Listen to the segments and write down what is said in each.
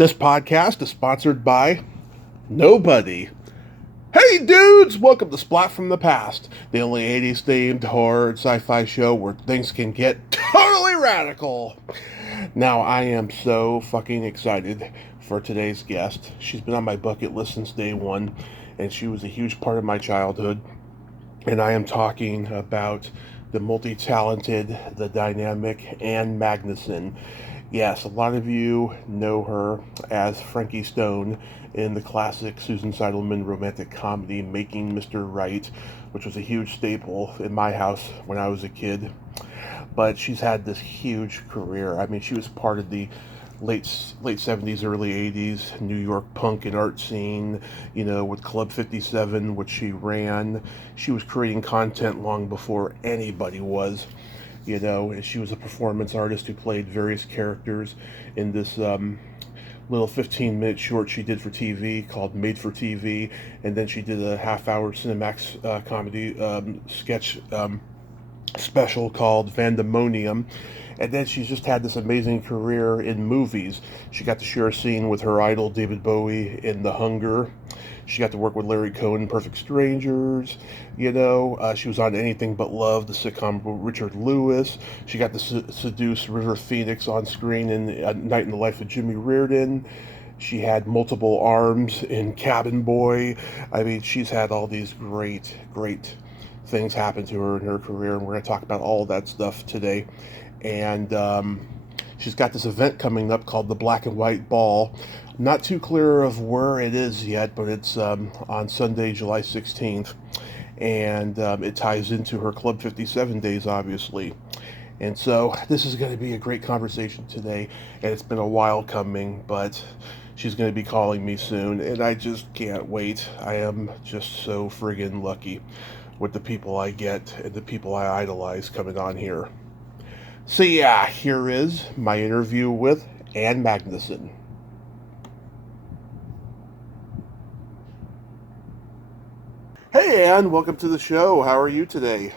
This podcast is sponsored by nobody. Hey dudes, welcome to Splat from the Past, the only 80s themed horror and sci-fi show where things can get totally radical. Now, I am so fucking excited for today's guest. She's been on my bucket list since day one, and she was a huge part of my childhood. And I am talking about the multi-talented, the dynamic Ann Magnuson. Yes, a lot of you know her as Frankie Stone in the classic Susan Seidelman romantic comedy Making Mr. Right, which was a huge staple in my house when I was a kid. But she's had this huge career. I mean, she was part of the late 70s, early 80s New York punk and art scene, with Club 57, which she ran. She was creating content long before anybody was. And she was a performance artist who played various characters in this little 15-minute short she did for TV called Made for TV, and then she did a half-hour Cinemax comedy sketch special called Vandemonium. And then she's just had this amazing career in movies. She got to share a scene with her idol David Bowie in The Hunger. She got to work with Larry Cohen in Perfect Strangers. She was on Anything But Love, the sitcom with Richard Lewis. She got to seduce River Phoenix on screen in Night in the Life of Jimmy Reardon. She had multiple arms in Cabin Boy. I mean, she's had all these great things happen to her in her career, and we're going to talk about all that stuff today. And she's got this event coming up called the Black and White Ball. Not too clear of where it is yet, but it's on Sunday, July 16th. And it ties into her Club 57 days, obviously. And so this is going to be a great conversation today. And it's been a while coming, but she's going to be calling me soon. And I just can't wait. I am just so friggin' lucky with the people I get and the people I idolize coming on here. So yeah, here is my interview with Ann Magnuson. Hey Ann, welcome to the show. How are you today?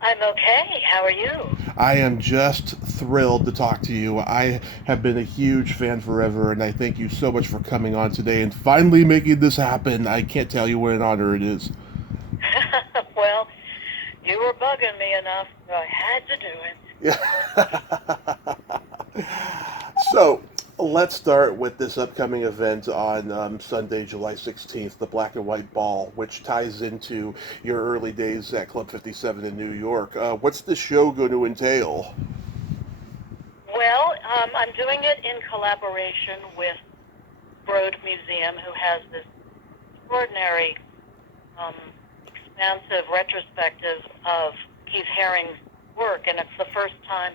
I'm okay. How are you? I am just thrilled to talk to you. I have been a huge fan forever, and I thank you so much for coming on today and finally making this happen. I can't tell you what an honor it is. Well, you were bugging me enough, so I had to do it. So let's start with this upcoming event on Sunday, July 16th, the Black and White Ball, which ties into your early days at Club 57 in New York. What's the show going to entail? Well, I'm doing it in collaboration with Broad Museum, who has this extraordinary, expansive retrospective of Keith Haring's work, and it's the first time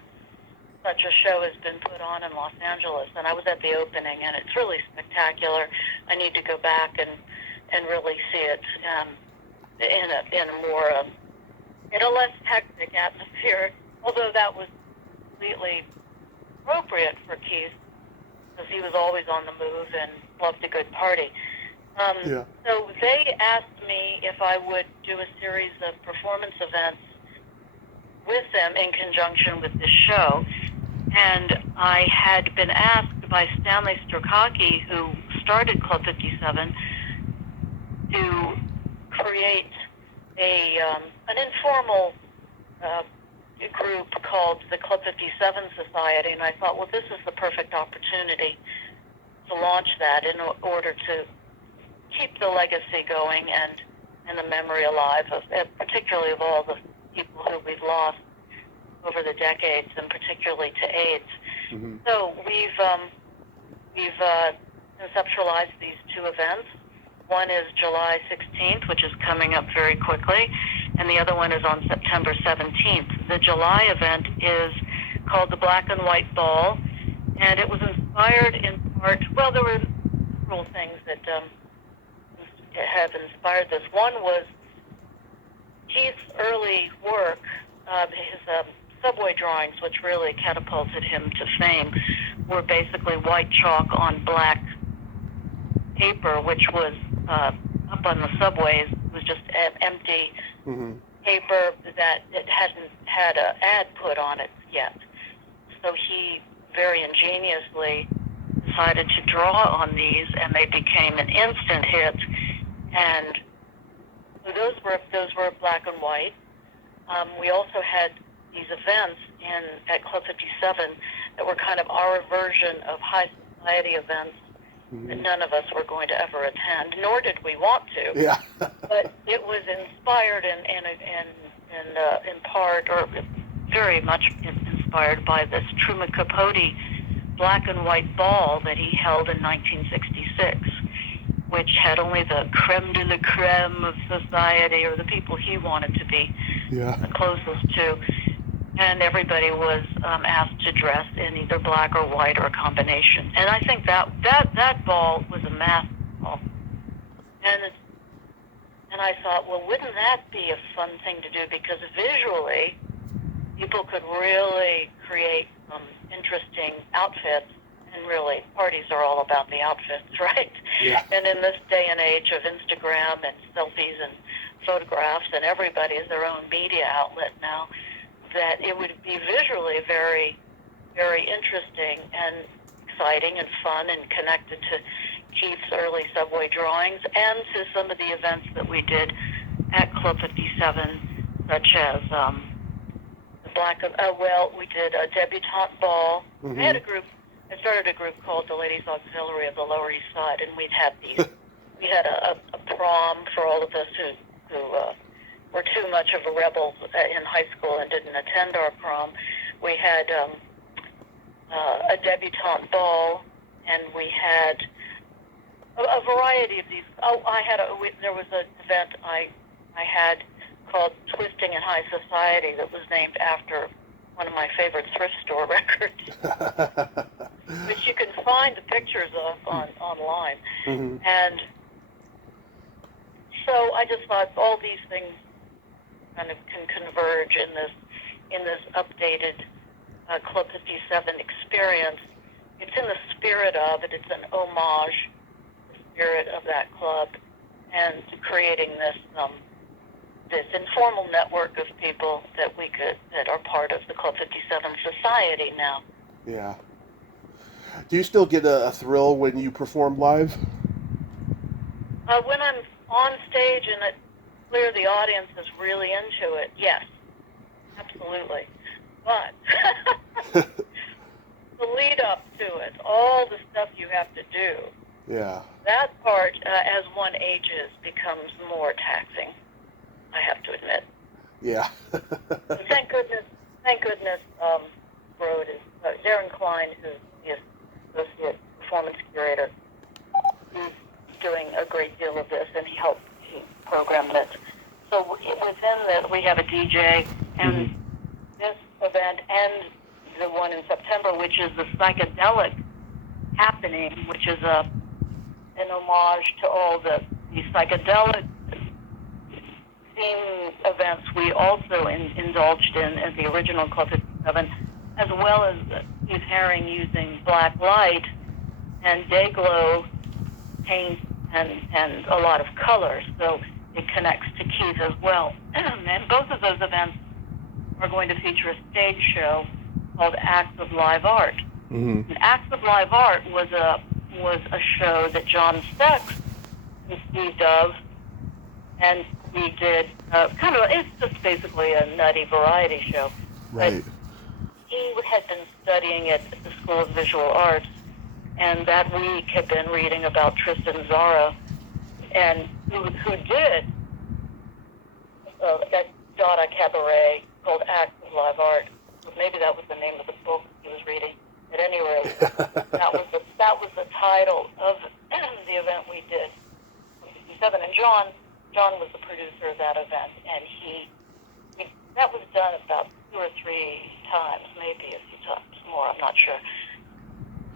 such a show has been put on in Los Angeles, and I was at the opening, and it's really spectacular. I need to go back and really see it in a less hectic atmosphere, although that was completely appropriate for Keith, because he was always on the move and loved a good party. So they asked me if I would do a series of performance events with them in conjunction with this show. And I had been asked by Stanley Strakaki, who started Club 57, to create an informal group called the Club 57 Society. And I thought, well, this is the perfect opportunity to launch that in order to keep the legacy going and the memory alive, particularly of all the people who we've lost over the decades, and particularly to AIDS. Mm-hmm. So we've conceptualized these two events. One is July 16th, which is coming up very quickly, and the other one is on September 17th. The July event is called the Black and White Ball, and it was inspired in part, well, there were several things that have inspired this. One was Keith's early work, his subway drawings, which really catapulted him to fame, were basically white chalk on black paper, which was up on the subways. It was just empty paper that it hadn't had an ad put on it yet. So he very ingeniously decided to draw on these, and they became an instant hit. And those were black and white. We also had these events at Club 57 that were kind of our version of high society events that none of us were going to ever attend, nor did we want to. Yeah. But it was inspired in part, or very much inspired by this Truman Capote black and white ball that he held in 1966, which had only the creme de la creme of society, or the people he wanted to be closest to. And everybody was asked to dress in either black or white or a combination. And I think that ball was a mass ball. And I thought, well, wouldn't that be a fun thing to do? Because visually, people could really create interesting outfits. And really, parties are all about the outfits, right? Yeah. And in this day and age of Instagram and selfies and photographs, and everybody is their own media outlet now, that it would be visually very, very interesting and exciting and fun and connected to Keith's early subway drawings and to some of the events that we did at Club 57, such as we did a debutante ball. Mm-hmm. I started a group called the Ladies Auxiliary of the Lower East Side, and we'd have these. We had a prom for all of us who were too much of a rebel in high school and didn't attend our prom. We had a debutante ball, and we had a variety of these. There was an event I had called Twisting in High Society that was named after one of my favorite thrift store records, which you can find the pictures of online. Mm-hmm. And so I just thought all these things kind of can converge in this updated Club 57 experience. It's in the spirit of it. It's an homage to the spirit of that club, and creating this informal network of people that are part of the Club 57 society now. Yeah. Do you still get a thrill when you perform live? When I'm on stage and it's clear the audience is really into it, yes, absolutely. But the lead up to it, all the stuff you have to do, that part, as one ages, becomes more taxing, I have to admit. Yeah. Thank goodness, Broad is Darren Klein, who's the associate performance curator. He's doing a great deal of this, and he programmed it. So within that, we have a DJ, and this event and the one in September, which is the psychedelic happening, which is an homage to all the psychedelic theme events we also indulged in at the original Club 57, as well as Keith Haring using black light and day glow paint and a lot of colors. So it connects to Keith as well. And both of those events are going to feature a stage show called Acts of Live Art. Mm-hmm. And Acts of Live Art was a show that John Stex conceived of, and we did it's just basically a nutty variety show. Right. But he had been studying at the School of Visual Arts, and that week had been reading about Tristan Tzara, and who did that Dada Cabaret called Acts of Live Art. Maybe that was the name of the book he was reading. At any rate, that was the title of the event we did. 57, and John was the producer of that event, and that was done about 2 or 3 times, maybe a few times more. I'm not sure.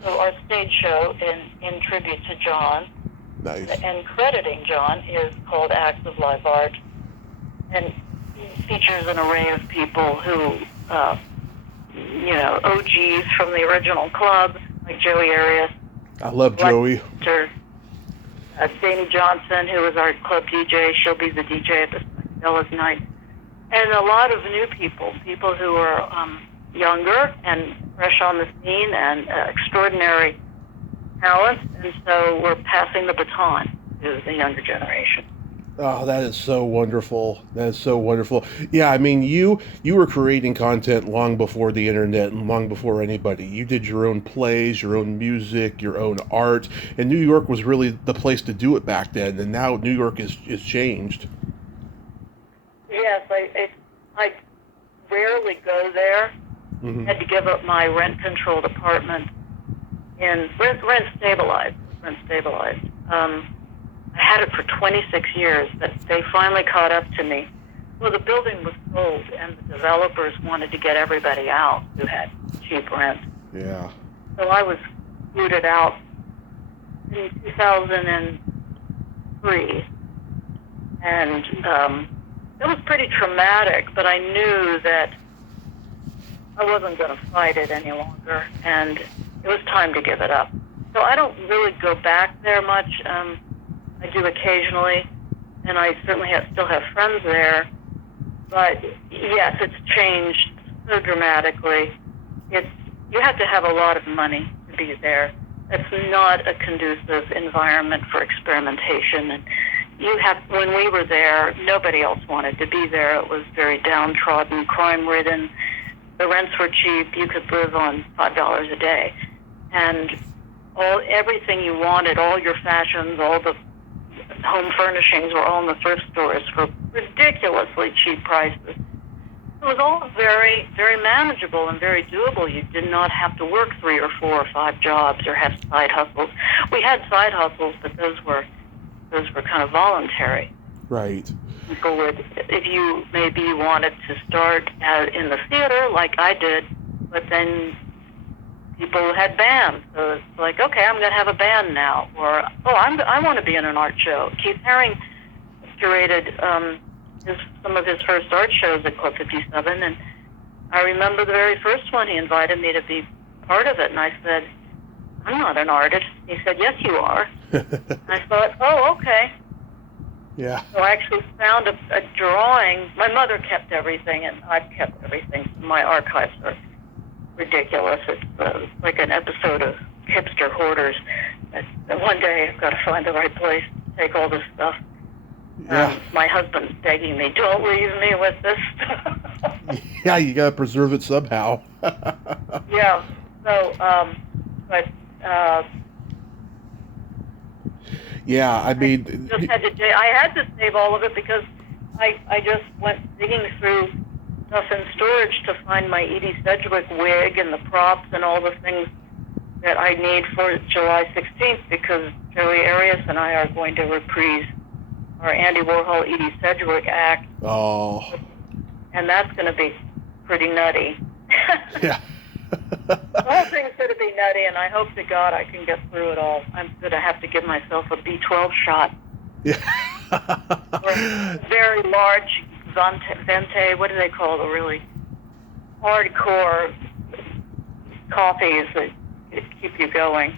So our stage show in tribute to John, nice, and crediting John, is called Acts of Live Art, and features an array of people who, OGs from the original club, like Joey Arias. I love Joey. Danny Johnson, who was our club DJ. She'll be the DJ at the Stella's night. And a lot of new people who are younger and fresh on the scene, and extraordinary talent, and so we're passing the baton to the younger generation. Oh, that is so wonderful. That is so wonderful. Yeah, I mean, you were creating content long before the internet and long before anybody. You did your own plays, your own music, your own art, and New York was really the place to do it back then. And now New York is changed. Yes, I rarely go there. Mm-hmm. Had to give up my rent-controlled apartment in rent stabilized. I had it for 26 years, but they finally caught up to me. Well, the building was sold, and the developers wanted to get everybody out who had cheap rent. Yeah. So I was booted out in 2003, and it was pretty traumatic, but I knew that I wasn't going to fight it any longer, and it was time to give it up. So I don't really go back there much. I do occasionally, and I certainly still have friends there. But yes, it's changed so dramatically. You have to have a lot of money to be there. It's not a conducive environment for experimentation. And when we were there, nobody else wanted to be there. It was very downtrodden, crime-ridden. The rents were cheap. You could live on $5 a day, and everything you wanted, all your fashions, all the home furnishings were all in the thrift stores for ridiculously cheap prices. It was all very, very manageable and very doable. You did not have to work 3 or 4 or 5 jobs or have side hustles. We had side hustles, but those were kind of voluntary. Right. People would, if you maybe wanted to start in the theater like I did, but then people had bands, so it's like, okay, I'm going to have a band now, or I want to be in an art show. Keith Haring curated some of his first art shows at Club 57, and I remember the very first one. He invited me to be part of it, and I said, I'm not an artist. He said, yes, you are. I thought, oh, okay. Yeah. So I actually found a drawing. My mother kept everything, and I've kept everything. My archives are ridiculous. It's like an episode of Hipster Hoarders. One day I've got to find the right place to take all this stuff. Yeah. My husband's begging me, don't leave me with this stuff. Yeah, you gotta preserve it somehow. Yeah. So, yeah, I mean, I had to save all of it because I just went digging through stuff in storage to find my Edie Sedgwick wig and the props and all the things that I need for July 16th, because Joey Arias and I are going to reprise our Andy Warhol Edie Sedgwick act. Oh. And that's going to be pretty nutty. Yeah. The whole thing's going to be nutty, and I hope to God I can get through it all. I'm going to have to give myself a B12 shot. Yeah. Or a very large Vente, what do they call the really hardcore coffees that keep you going?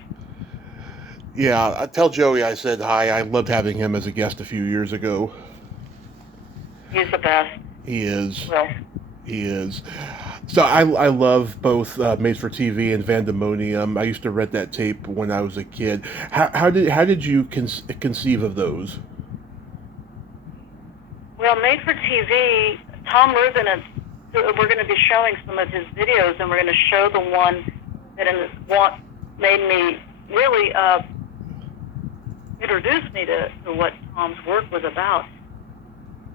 Yeah, I tell Joey I said hi. I loved having him as a guest a few years ago. He's the best. He is. Well, he is. So I love both Made for TV and Vandemonium. I used to rent that tape when I was a kid. How did you conceive of those? Well, Made for TV, Tom Rubin we're going to be showing some of his videos, and we're going to show the one that made me really introduce me to what Tom's work was about.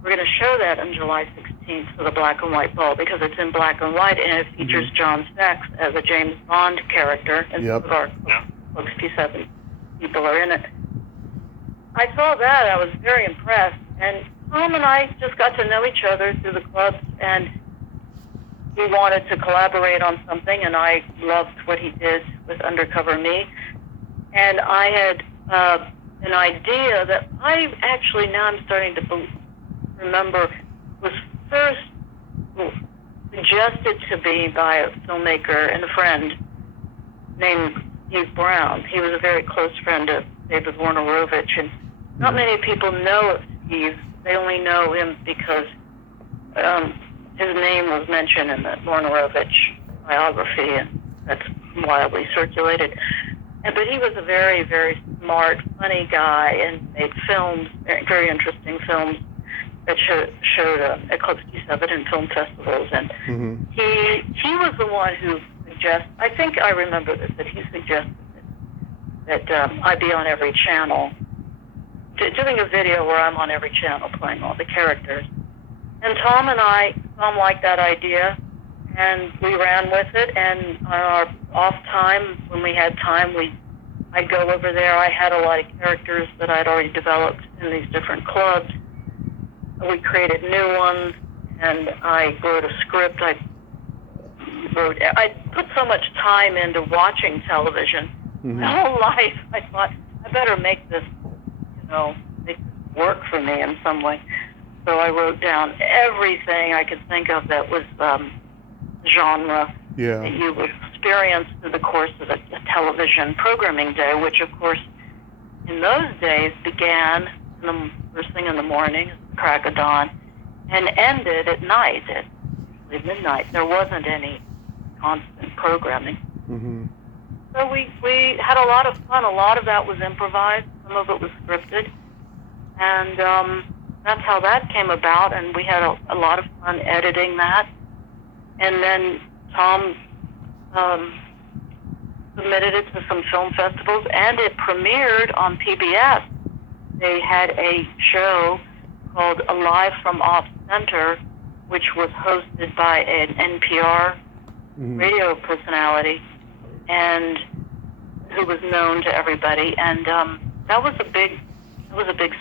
We're going to show that on July 16th for the Black and White Ball, because it's in black and white, and it features John Sachs as a James Bond character, and some of our Club 57 people are in it. I saw that, I was very impressed, and Tom and I just got to know each other through the clubs, and he wanted to collaborate on something, and I loved what he did with Undercover Me. And I had an idea that I actually, now I'm starting to remember, was first suggested to me by a filmmaker and a friend named Steve Brown. He was a very close friend of David Warner-Rovich, and not many people know of Steve. They only know him because his name was mentioned in the Warner-Rovich biography, and that's widely circulated. But he was a very, very smart, funny guy, and made films, very interesting films that showed at Club 57 and film festivals. And he was the one who suggested, I think I remember this, that he suggested that I be on every channel, doing a video where I'm on every channel playing all the characters. And Tom liked that idea, and we ran with it. And on our off time, when we had time, I'd go over there. I had a lot of characters that I'd already developed in these different clubs. We created new ones, and I wrote a script. I put so much time into watching television my whole life. I thought, I better make this, make this work for me in some way. So I wrote down everything I could think of that was genre that you would experience through the course of a television programming day, which, of course, in those days began first thing in the morning, crack of dawn, and ended at night, at usually midnight. There wasn't any constant programming. So we had a lot of fun. A lot of that was improvised. Some of it was scripted. And that's how that came about, and we had a lot of fun editing that. And then Tom submitted it to some film festivals, and it premiered on PBS. They had a show called Live from Off Center, which was hosted by an NPR radio personality, and who was known to everybody. And that was a big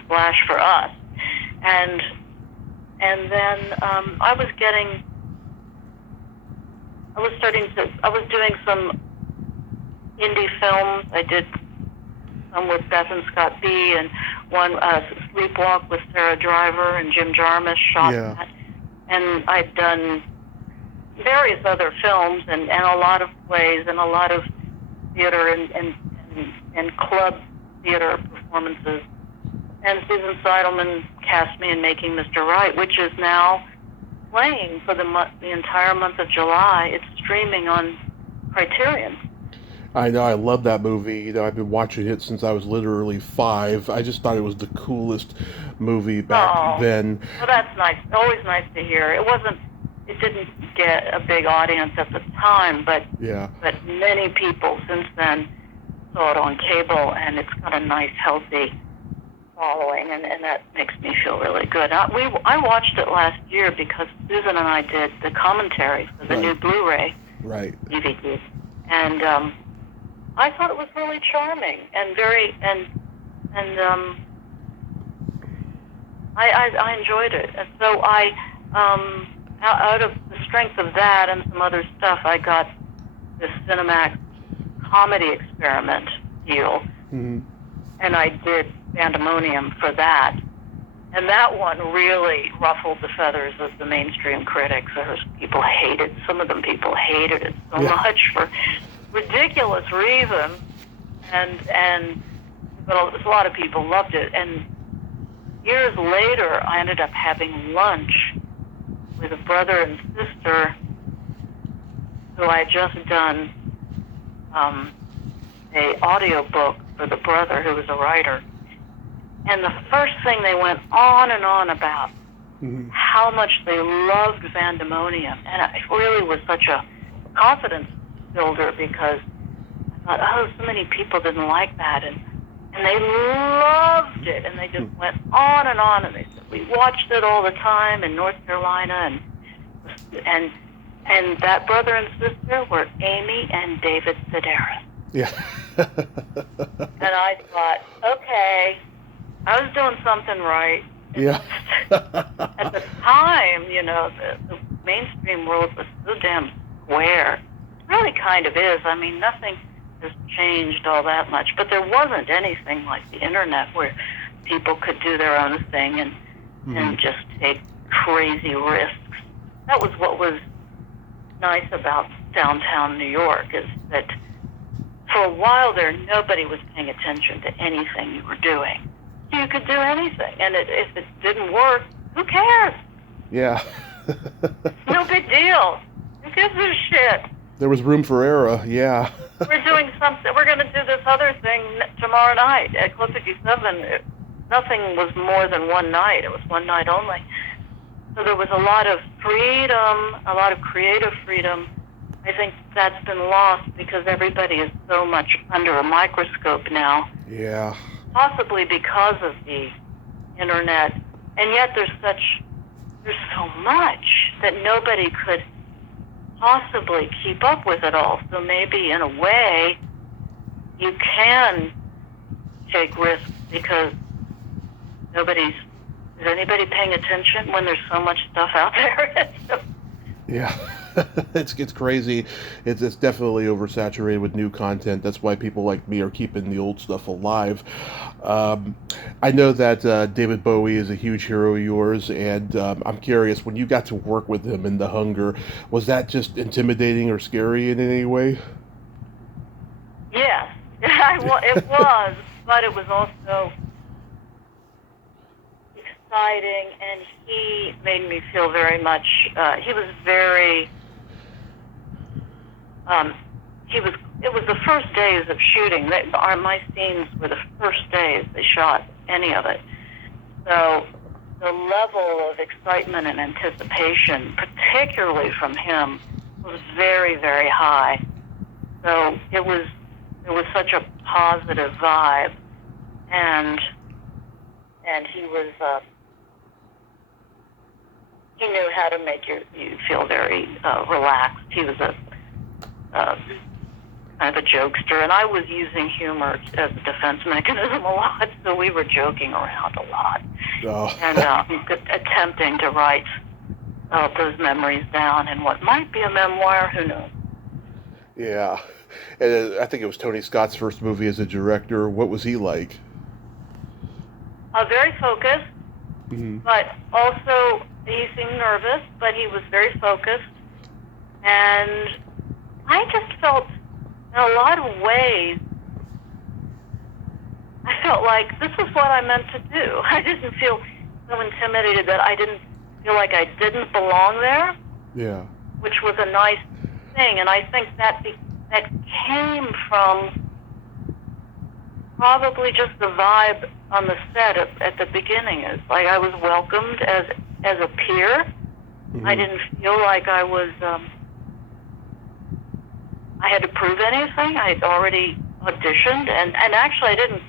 splash for us. And then I was doing some indie films. I did some with Beth and Scott B, and one Sleepwalk with Sarah Driver and Jim Jarmusch shot that. And I've done various other films and a lot of plays and a lot of theater and club theater performances. And Susan Seidelman cast me in Making Mr. Right, which is now playing for the entire month of July. It's streaming on Criterion. I know, I love that movie. I've been watching it since I was literally 5. I just thought it was the coolest movie back then. Well, that's nice. Always nice to hear. It didn't get a big audience at the time, but many people since then saw it on cable, and it's got a nice, healthy following, and that makes me feel really good. I watched it last year because Susan and I did the commentary for the new Blu-ray DVD, and I thought it was really charming and very I enjoyed it. And so out of the strength of that and some other stuff, I got this Cinemax comedy experiment deal, and I did Pandemonium for that. And that one really ruffled the feathers of the mainstream critics. Some of them people hated it so much for ridiculous reasons, but a lot of people loved it. And years later, I ended up having lunch with a brother and sister who I had just done a audio book for the brother, who was a writer. And the first thing they went on and on about how much they loved Pandemonium. And it really was such a confidence builder, because I thought, so many people didn't like that. And they loved it. And they just went on. And they said, we watched it all the time in North Carolina. And that brother and sister were Amy and David Sedaris. Yeah. And I thought, okay, I was doing something right. Yeah. At the time, the mainstream world was so damn square. It really kind of is. I mean, nothing has changed all that much. But there wasn't anything like the internet where people could do their own thing and just take crazy risks. That was what was nice about downtown New York, is that for a while there, nobody was paying attention to anything you were doing. You could do anything, and if it didn't work, who cares? Yeah. No big deal. Who gives a shit? There was room for error, yeah. We're doing something. We're going to do this other thing tomorrow night at Club 57. Nothing was more than one night. It was one night only. So there was a lot of freedom, a lot of creative freedom. I think that's been lost because everybody is so much under a microscope now. Yeah. Possibly because of the internet. And yet there's so much that nobody could possibly keep up with it all. So maybe in a way you can take risks because is anybody paying attention when there's so much stuff out there? Yeah. It's crazy. It's definitely oversaturated with new content. That's why people like me are keeping the old stuff alive. I know that David Bowie is a huge hero of yours, and I'm curious, when you got to work with him in The Hunger, was that just intimidating or scary in any way? Yes, it was, but it was also exciting, and he made me feel very much, he was very, it was the first days of shooting. My scenes were the first days they shot any of it. So the level of excitement and anticipation, particularly from him, was very, very high. So it was such a positive vibe, and he was, he knew how to make you feel very relaxed. He was a kind of a jokester, and I was using humor as a defense mechanism a lot, so we were joking around a lot. Oh. And attempting to write those memories down in what might be a memoir, who knows. Yeah. And I think it was Tony Scott's first movie as a director. What was he like? Very focused, but also he seemed nervous, but he was very focused. And I just felt, in a lot of ways, I felt like this is what I meant to do. I didn't feel so intimidated that I didn't feel like I didn't belong there. Yeah. Which was a nice thing, and I think that came from probably just the vibe on the set at the beginning. It's like I was welcomed as a peer. I didn't feel like I was I had to prove anything. I had already auditioned, and actually I didn't.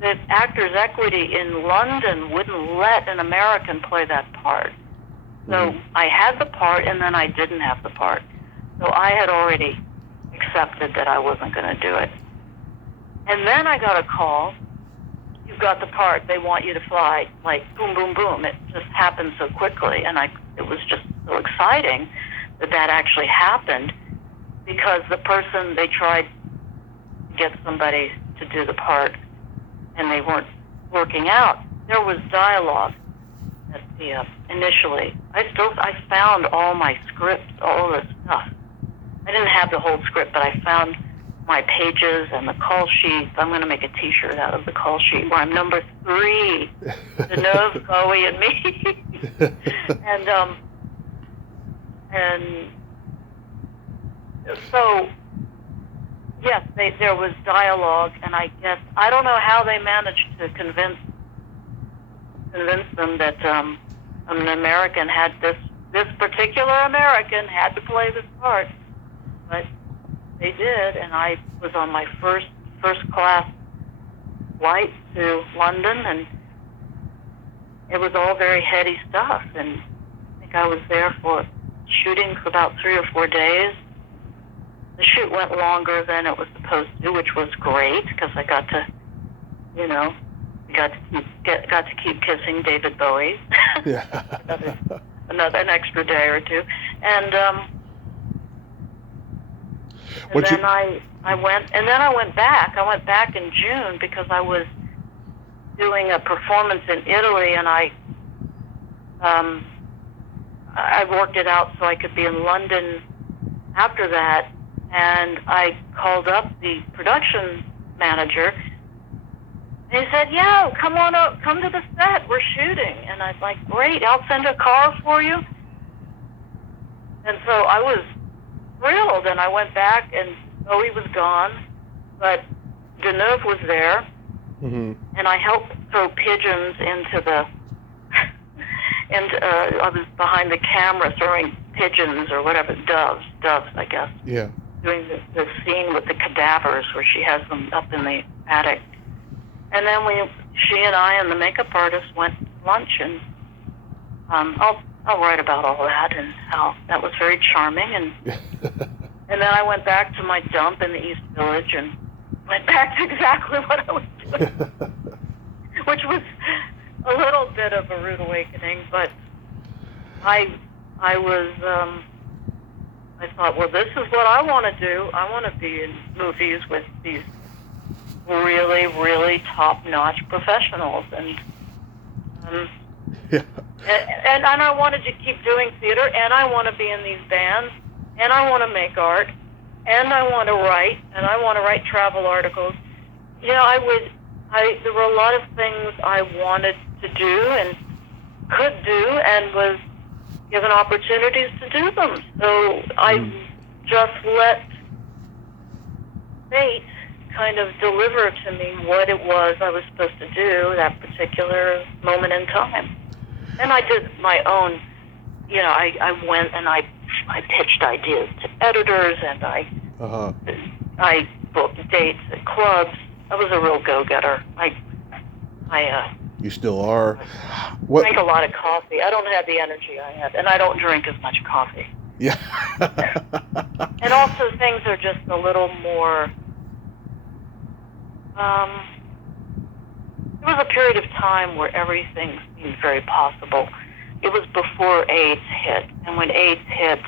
The Actors Equity in London wouldn't let an American play that part. So I had the part, and then I didn't have the part. So I had already accepted that I wasn't going to do it. And then I got a call. You've got the part. They want you to fly. Like, boom, boom, boom. It just happened so quickly, and it was just so exciting that actually happened, because the person, they tried to get somebody to do the part, and they weren't working out. There was dialogue at initially. I found all my scripts, all this stuff. I didn't have the whole script, but I found my pages and the call sheets. I'm going to make a T-shirt out of the call sheet where I'm number 3, Deneuve, Bowie, and me. and so, yes, there was dialogue, and I guess I don't know how they managed to convince them that an American had this particular American had to play this part, but they did, and I was on my first class flight to London, and it was all very heady stuff, and I think I was there for shooting for about 3 or 4 days. The shoot went longer than it was supposed to, which was great, because I got to, got to keep kissing David Bowie. Yeah. an extra day or 2, and then I went back. I went back in June because I was doing a performance in Italy, and I worked it out so I could be in London after that. And I called up the production manager, and he said, "Yeah, come on up, come to the set, we're shooting." And I was like, "Great, I'll send a car for you." And so I was thrilled, and I went back, and Bowie was gone, but Deneuve was there, and I helped throw pigeons into the, and I was behind the camera throwing pigeons or whatever, doves, I guess. Yeah. Doing the scene with the cadavers where she has them up in the attic. And then she and I and the makeup artist went to lunch, and I'll write about all that and how that was very charming. And and then I went back to my dump in the East Village and went back to exactly what I was doing, which was a little bit of a rude awakening. But I thought, well, this is what I want to do. I want to be in movies with these really, really top-notch professionals, and and I wanted to keep doing theater, and I want to be in these bands, and I want to make art, and I want to write, and I want to write travel articles. You know, there were a lot of things I wanted to do and could do, and was given opportunities to do them. So I just let fate kind of deliver to me what it was I was supposed to do that particular moment in time. And I did my own, you know, I went and I pitched ideas to editors, and I booked dates at clubs. I was a real go-getter. You still are. Drink a lot of coffee. I don't have the energy I have, and I don't drink as much coffee. Yeah. And also things are just a little more, there was a period of time where everything seemed very possible. It was before AIDS hit, and when AIDS hit,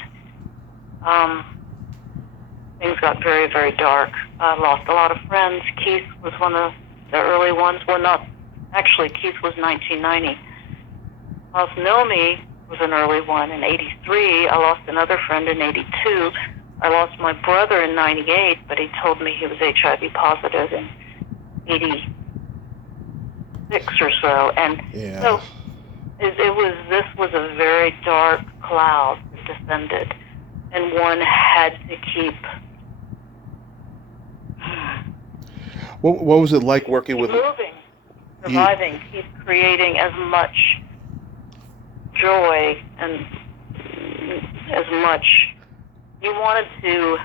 things got very, very dark. I lost a lot of friends. Keith was one of the early ones. Well, not actually, Keith was 1990. Lost Nomi was an early one in 83. I lost another friend in 82. I lost my brother in 98, but he told me he was HIV positive in 86 or so. And so this was a very dark cloud that descended, and one had to keep. What was it like working with? Moving, surviving, keep creating as much joy and as much. You wanted to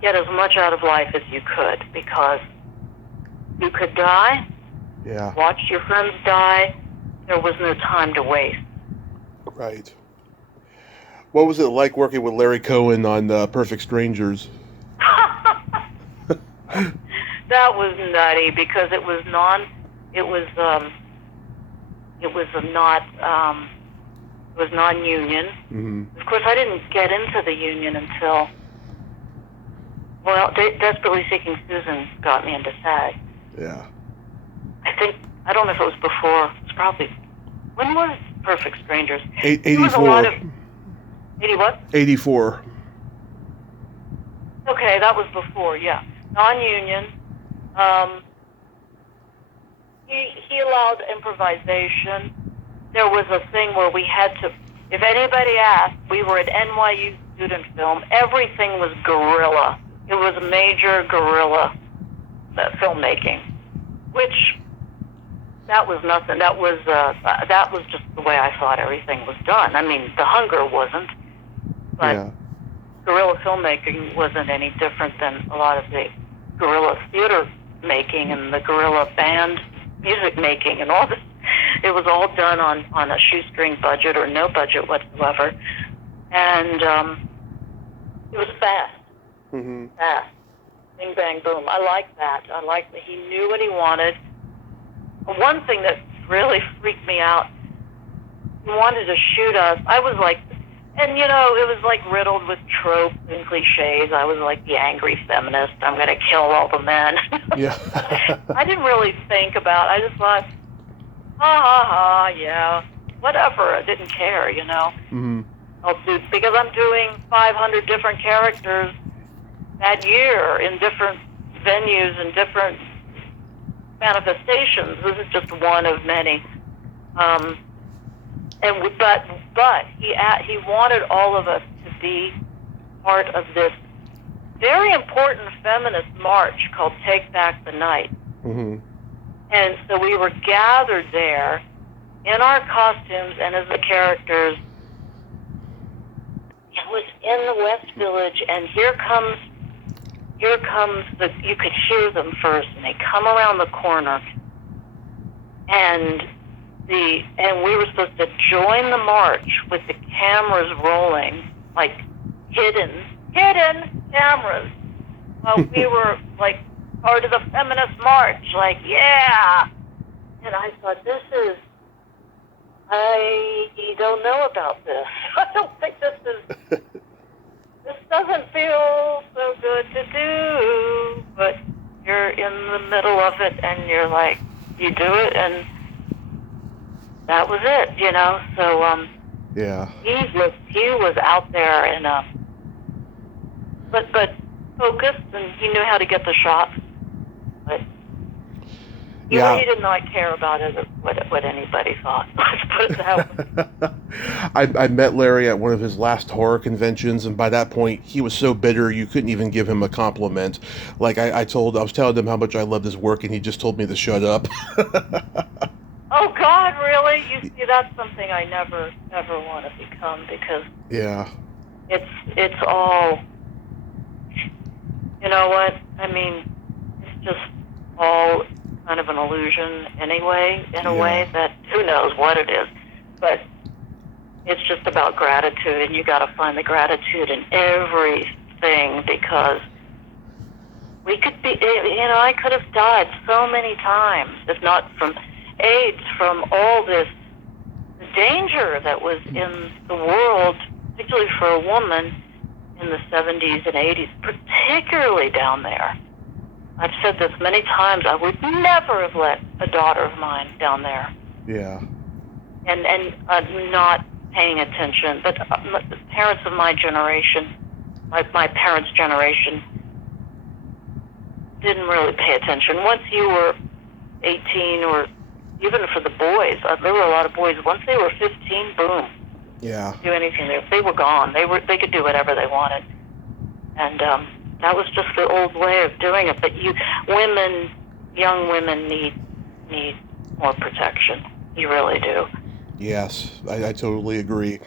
get as much out of life as you could, because you could die. Yeah. Watch your friends die. There was no time to waste. Right. What was it like working with Larry Cohen on Perfect Strangers? That was nutty, because it was non-union. Mm-hmm. Of course, I didn't get into the union until, well, Desperately Seeking Susan got me into SAG. Yeah. I don't know if it was before. It's probably, when was Perfect Strangers? 84. 80 what? 84. Okay, that was before, yeah. Non-union. He allowed improvisation. There was a thing where we had to, if anybody asked, we were at NYU Student Film, everything was guerrilla. It was major guerrilla filmmaking, which, that was nothing. That was just the way I thought everything was done. I mean, The Hunger wasn't, but guerrilla filmmaking wasn't any different than a lot of the guerrilla theater making and the guerrilla band music making and all this. It was all done on a shoestring budget or no budget whatsoever. And it was fast. Mm-hmm. Fast. Bing, bang, boom. I liked that. I liked that he knew what he wanted. One thing that really freaked me out, he wanted to shoot us. I was like, and you know, it was like riddled with tropes and cliches. I was like the angry feminist. I'm going to kill all the men. Yeah. I didn't really think about it. I just thought, yeah, whatever. I didn't care, you know. Mm-hmm. Because I'm doing 500 different characters that year in different venues and different manifestations. This is just one of many. But he wanted all of us to be part of this very important feminist march called Take Back the Night. Mm-hmm. And so we were gathered there in our costumes and as the characters. It was in the West Village, and here comes you could hear them first, and they come around the corner, and we were supposed to join the march with the cameras rolling, like hidden cameras, while we were like part of the feminist march, like, yeah. And I thought, I don't know about this. I don't think this doesn't feel so good to do, but you're in the middle of it, and you're like, you do it, and that was it, So, Yeah. He was out there, and but focused, and he knew how to get the shots, but he did not care about it, what anybody thought. Let's put it that way. I met Larry at one of his last horror conventions, and by that point, he was so bitter you couldn't even give him a compliment. Like I was telling him how much I loved his work, and he just told me to shut up. Oh God, really? You see, that's something I never want to become, because it's all, you know what? I mean, it's just all kind of an illusion anyway, in a way that who knows what it is, but it's just about gratitude, and you got to find the gratitude in everything, because we could be, I could have died so many times, if not from AIDS, from all this the danger that was in the world, particularly for a woman in the 70s and 80s, particularly down there. I've said this many times. I would never have let a daughter of mine down there. Yeah. And not paying attention. But the parents of my generation, my parents' generation, didn't really pay attention. Once you were 18, or even for the boys, there were a lot of boys. Once they were 15, boom. Yeah. Do anything. They were gone. They could do whatever they wanted. And that was just the old way of doing it. But young women need more protection. You really do. Yes, I totally agree.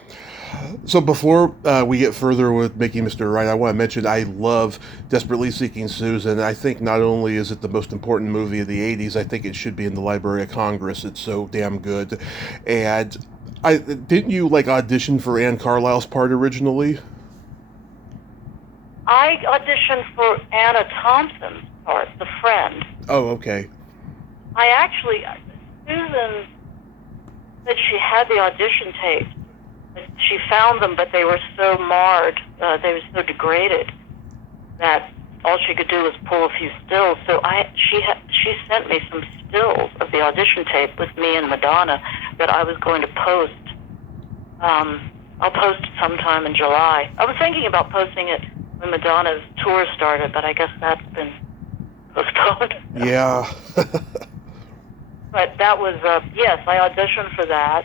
So before we get further with Making Mr. Right, I want to mention I love Desperately Seeking Susan. I think not only is it the most important movie of the 80s, I think it should be in the Library of Congress. It's so damn good. And didn't you audition for Ann Carlisle's part originally? I auditioned for Anna Thompson's part, the friend. Oh, okay. Susan said she had the audition tapes. She found them, but they were so marred, they were so degraded, that all she could do was pull a few stills. So she sent me some stills of the audition tape with me and Madonna that I was going to post. I'll post it sometime in July. I was thinking about posting it when Madonna's tour started, but I guess that's been postponed. Yeah. But that was, yes, I auditioned for that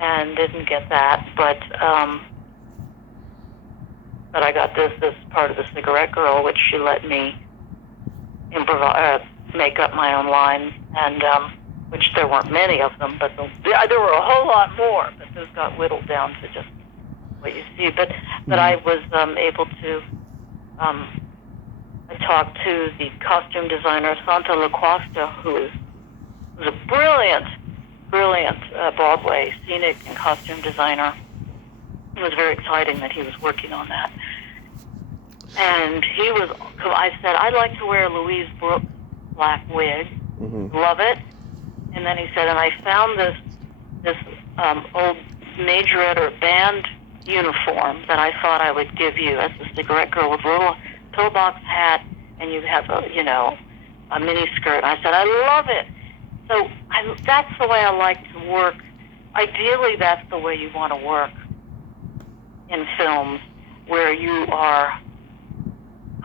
and didn't get that, but I got this part of The Cigarette Girl, which she let me improvise, make up my own lines, and which there weren't many of them, but there were a whole lot more, but those got whittled down to just what you see. But I was able to, I talked to the costume designer, Santa LaQuasta, who's a brilliant Broadway scenic and costume designer. It was very exciting that he was working on that. And I said, I'd like to wear Louise Brooks' black wig. Mm-hmm. Love it. And then he said, and I found this old majorette or band uniform that I thought I would give you as a cigarette girl with a little pillbox hat, and you have a mini skirt. I said, I love it. So that's the way I like to work. Ideally, that's the way you want to work in films, where you are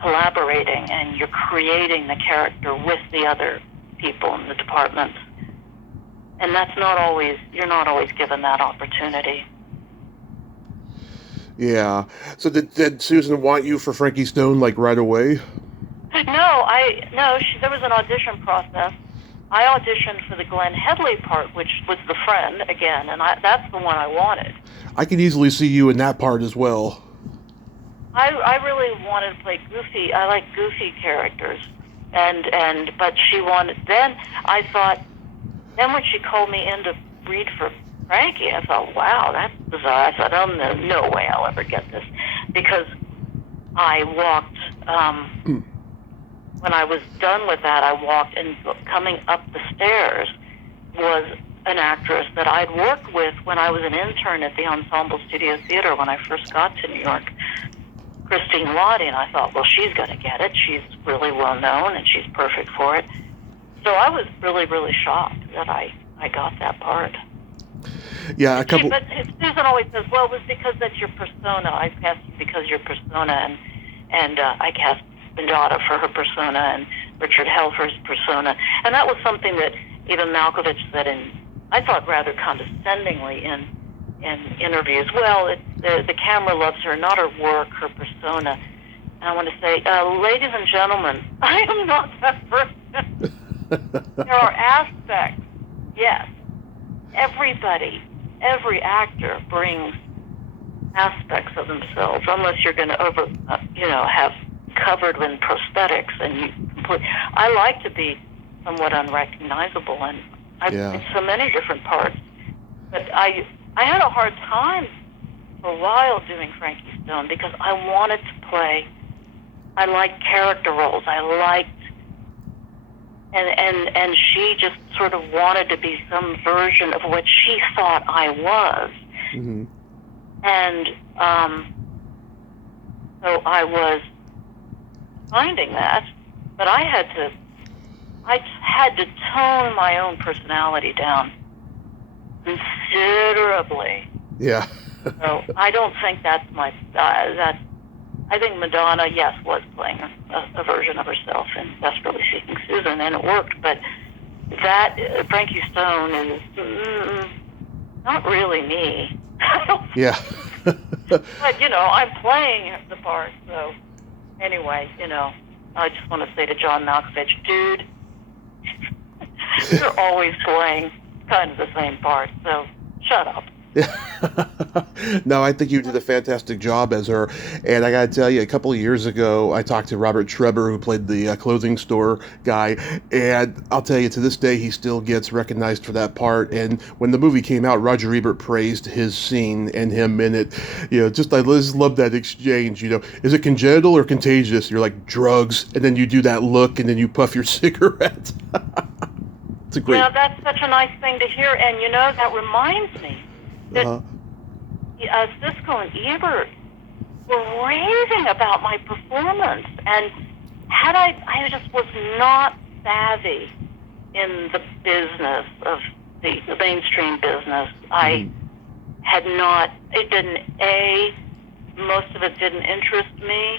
collaborating and you're creating the character with the other people in the departments. And you're not always given that opportunity. Yeah. So did Susan want you for Frankie Stone like right away? No, there was an audition process. I auditioned for the Glenn Headley part, which was the friend again, and that's the one I wanted. I could easily see you in that part as well. I really wanted to play goofy. I like goofy characters, but she wanted. Then I thought. Then when she called me in to read for Frankie, I thought, wow, that's bizarre. I thought, oh no way I'll ever get this, because I walked. When I was done with that, I walked, and coming up the stairs was an actress that I'd worked with when I was an intern at the Ensemble Studio Theater when I first got to New York, Christine Lottie, and I thought, well, she's going to get it. She's really well known, and she's perfect for it. So I was really, really shocked that I got that part. Yeah, But Susan always says, well, it was because that's your persona. I cast you because your persona, and I cast Vendetta for her persona and Richard Helfer's persona. And that was something that even Malkovich said, I thought rather condescendingly in interviews. Well, the camera loves her, not her work, her persona. And I want to say, ladies and gentlemen, I am not that person. There are aspects, yes. Every actor brings aspects of themselves, unless you're going to have covered in prosthetics and I like to be somewhat unrecognizable, and I've played so many different parts. But I had a hard time for a while doing Frankie Stone because I wanted to play. I liked character roles. I liked, and she just sort of wanted to be some version of what she thought I was. Mm-hmm. And so I was finding that, but I had to tone my own personality down considerably. Yeah. So I don't think that's I think Madonna, yes, was playing a version of herself in Desperately Seeking Susan, and it worked, but that Frankie Stone is not really me. Yeah. But, I'm playing the part, so anyway, I just want to say to John Malkovich, dude, you're always playing kind of the same part, so shut up. No, I think you did a fantastic job as her. And I got to tell you, a couple of years ago, I talked to Robert Schreber, who played the clothing store guy. And I'll tell you, to this day, he still gets recognized for that part. And when the movie came out, Roger Ebert praised his scene and him in it. I just love that exchange. Is it congenital or contagious? You're like, drugs. And then you do that look, and then you puff your cigarette. It's a great. Yeah, that's such a nice thing to hear. And, that reminds me that Siskel and Ebert were raving about my performance, and I just was not savvy in the business of the mainstream business. I had not. It didn't. Most of it didn't interest me.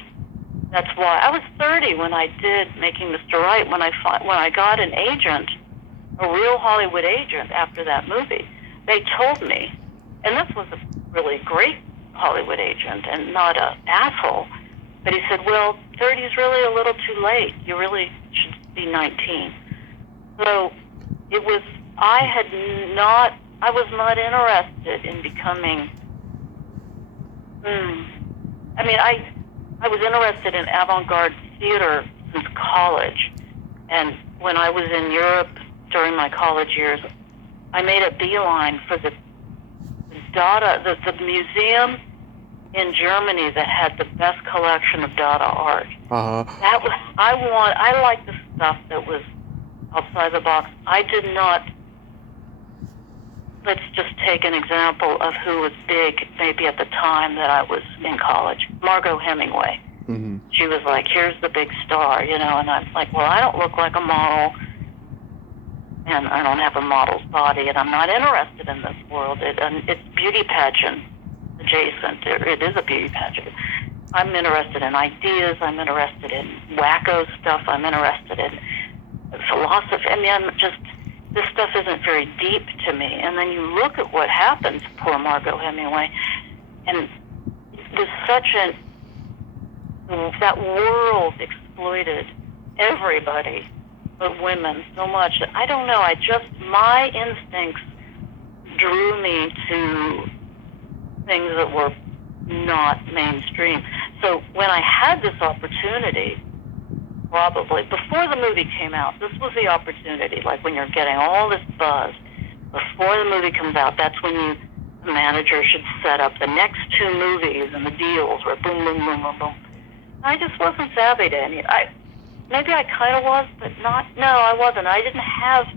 That's why I was 30 when I did Making Mr. Right. When I got an agent, a real Hollywood agent, after that movie, they told me. And this was a really great Hollywood agent and not an asshole. But he said, well, 30 is really a little too late. You really should be 19. So I was not interested in becoming, I was interested in avant-garde theater since college. And when I was in Europe during my college years, I made a beeline for the Dada, the museum in Germany that had the best collection of Dada art. That was I liked the stuff that was outside the box. I did not. Let's just take an example of who was big, maybe at the time that I was in college. Margot Hemingway. Mm-hmm. She was like, "Here's the big star," and I'm like, "Well, I don't look like a model. And I don't have a model's body, and I'm not interested in this world. It's beauty pageant adjacent. It is a beauty pageant. I'm interested in ideas. I'm interested in wacko stuff. I'm interested in philosophy. This stuff isn't very deep to me. And then you look at what happened to poor Margot Hemingway, and was that world exploited everybody but women so much that I don't know, my instincts drew me to things that were not mainstream. So when I had this opportunity, probably before the movie came out, this was the opportunity, like when you're getting all this buzz, before the movie comes out, that's when the manager should set up the next 2 movies and the deals where boom, boom, boom, boom, boom. I just wasn't savvy to any. Maybe I kind of was, but not. No, I wasn't. I didn't have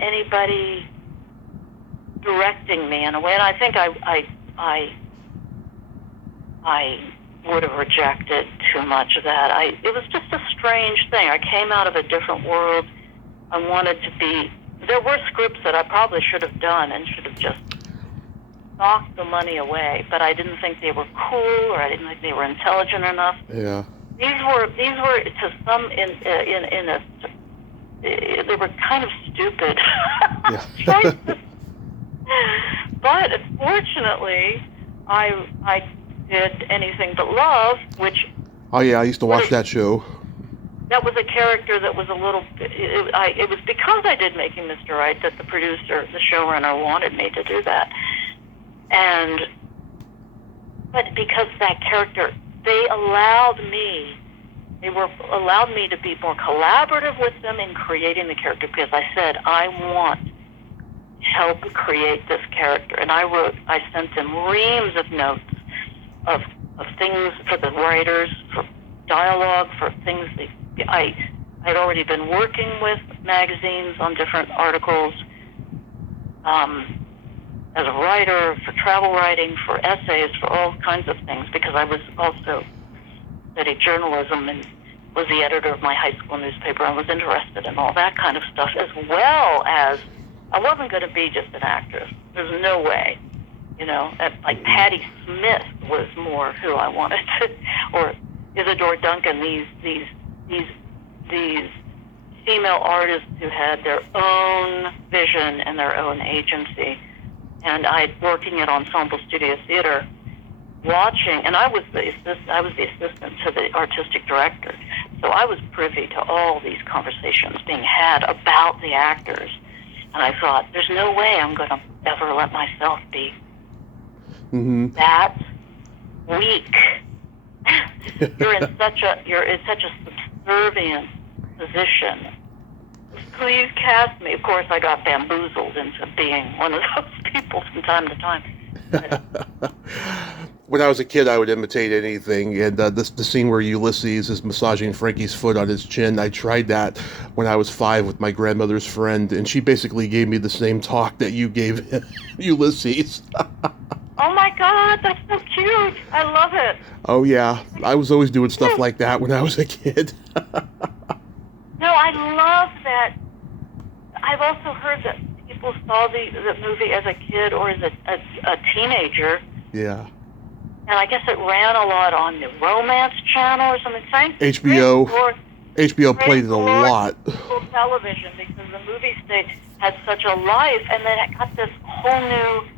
anybody directing me in a way, and I think I would have rejected too much of that. It was just a strange thing. I came out of a different world. I wanted to be. There were scripts that I probably should have done and should have just knocked the money away, but I didn't think they were cool, or I didn't think they were intelligent enough. Yeah. These were to some they were kind of stupid choices. But fortunately, I did Anything But Love, which... Oh yeah, I used to watch that show. That was a character that was a little... It was because I did Making Mr. Right that the producer, the showrunner, wanted me to do that. But because that character, they allowed me to be more collaborative with them in creating the character, because I said, I want to help create this character. And I sent them reams of notes of things for the writers, for dialogue, for things I'd already been working with magazines on different articles, as a writer, for travel writing, for essays, for all kinds of things, because I was also studied journalism and was the editor of my high school newspaper. I was interested in all that kind of stuff, as well as I wasn't going to be just an actress. There's no way, like Patti Smith was more who I wanted to, or Isadora Duncan, these female artists who had their own vision and their own agency. And working at Ensemble Studio Theater, watching, and I was the assistant to the artistic director, so I was privy to all these conversations being had about the actors, and I thought, there's no way I'm going to ever let myself be that weak. You're in such a subservient position. Please cast me. Of course, I got bamboozled into being one of those people from time to time. When I was a kid, I would imitate anything, and the scene where Ulysses is massaging Frankie's foot on his chin, I tried that when I was 5 with my grandmother's friend, and she basically gave me the same talk that you gave Ulysses. Oh my God, that's so cute. I love it. Oh yeah, I was always doing stuff like that when I was a kid. No, I love that. I've also heard that people saw the movie as a kid or as a teenager. Yeah. And I guess it ran a lot on the Romance Channel or something. HBO played it a lot. Television, because the movie state had such a life, and then it got this whole new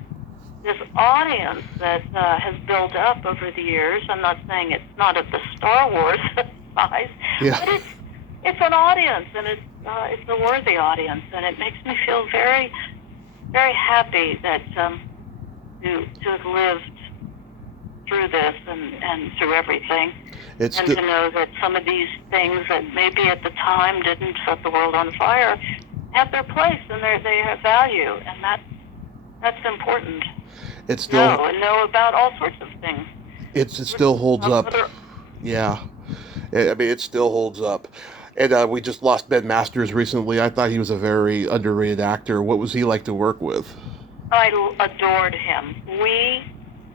audience that has built up over the years. I'm not saying it's not of the Star Wars size, but it's an audience, and it's a worthy audience, and it makes me feel very, very happy that to have lived through this and through everything, and to know that some of these things that maybe at the time didn't set the world on fire have their place, and they have value, and that's important. It's still know about all sorts of things. It still holds up. Yeah, I mean, it still holds up. And we just lost Ben Masters recently. I thought he was a very underrated actor. What was he like to work with? I adored him.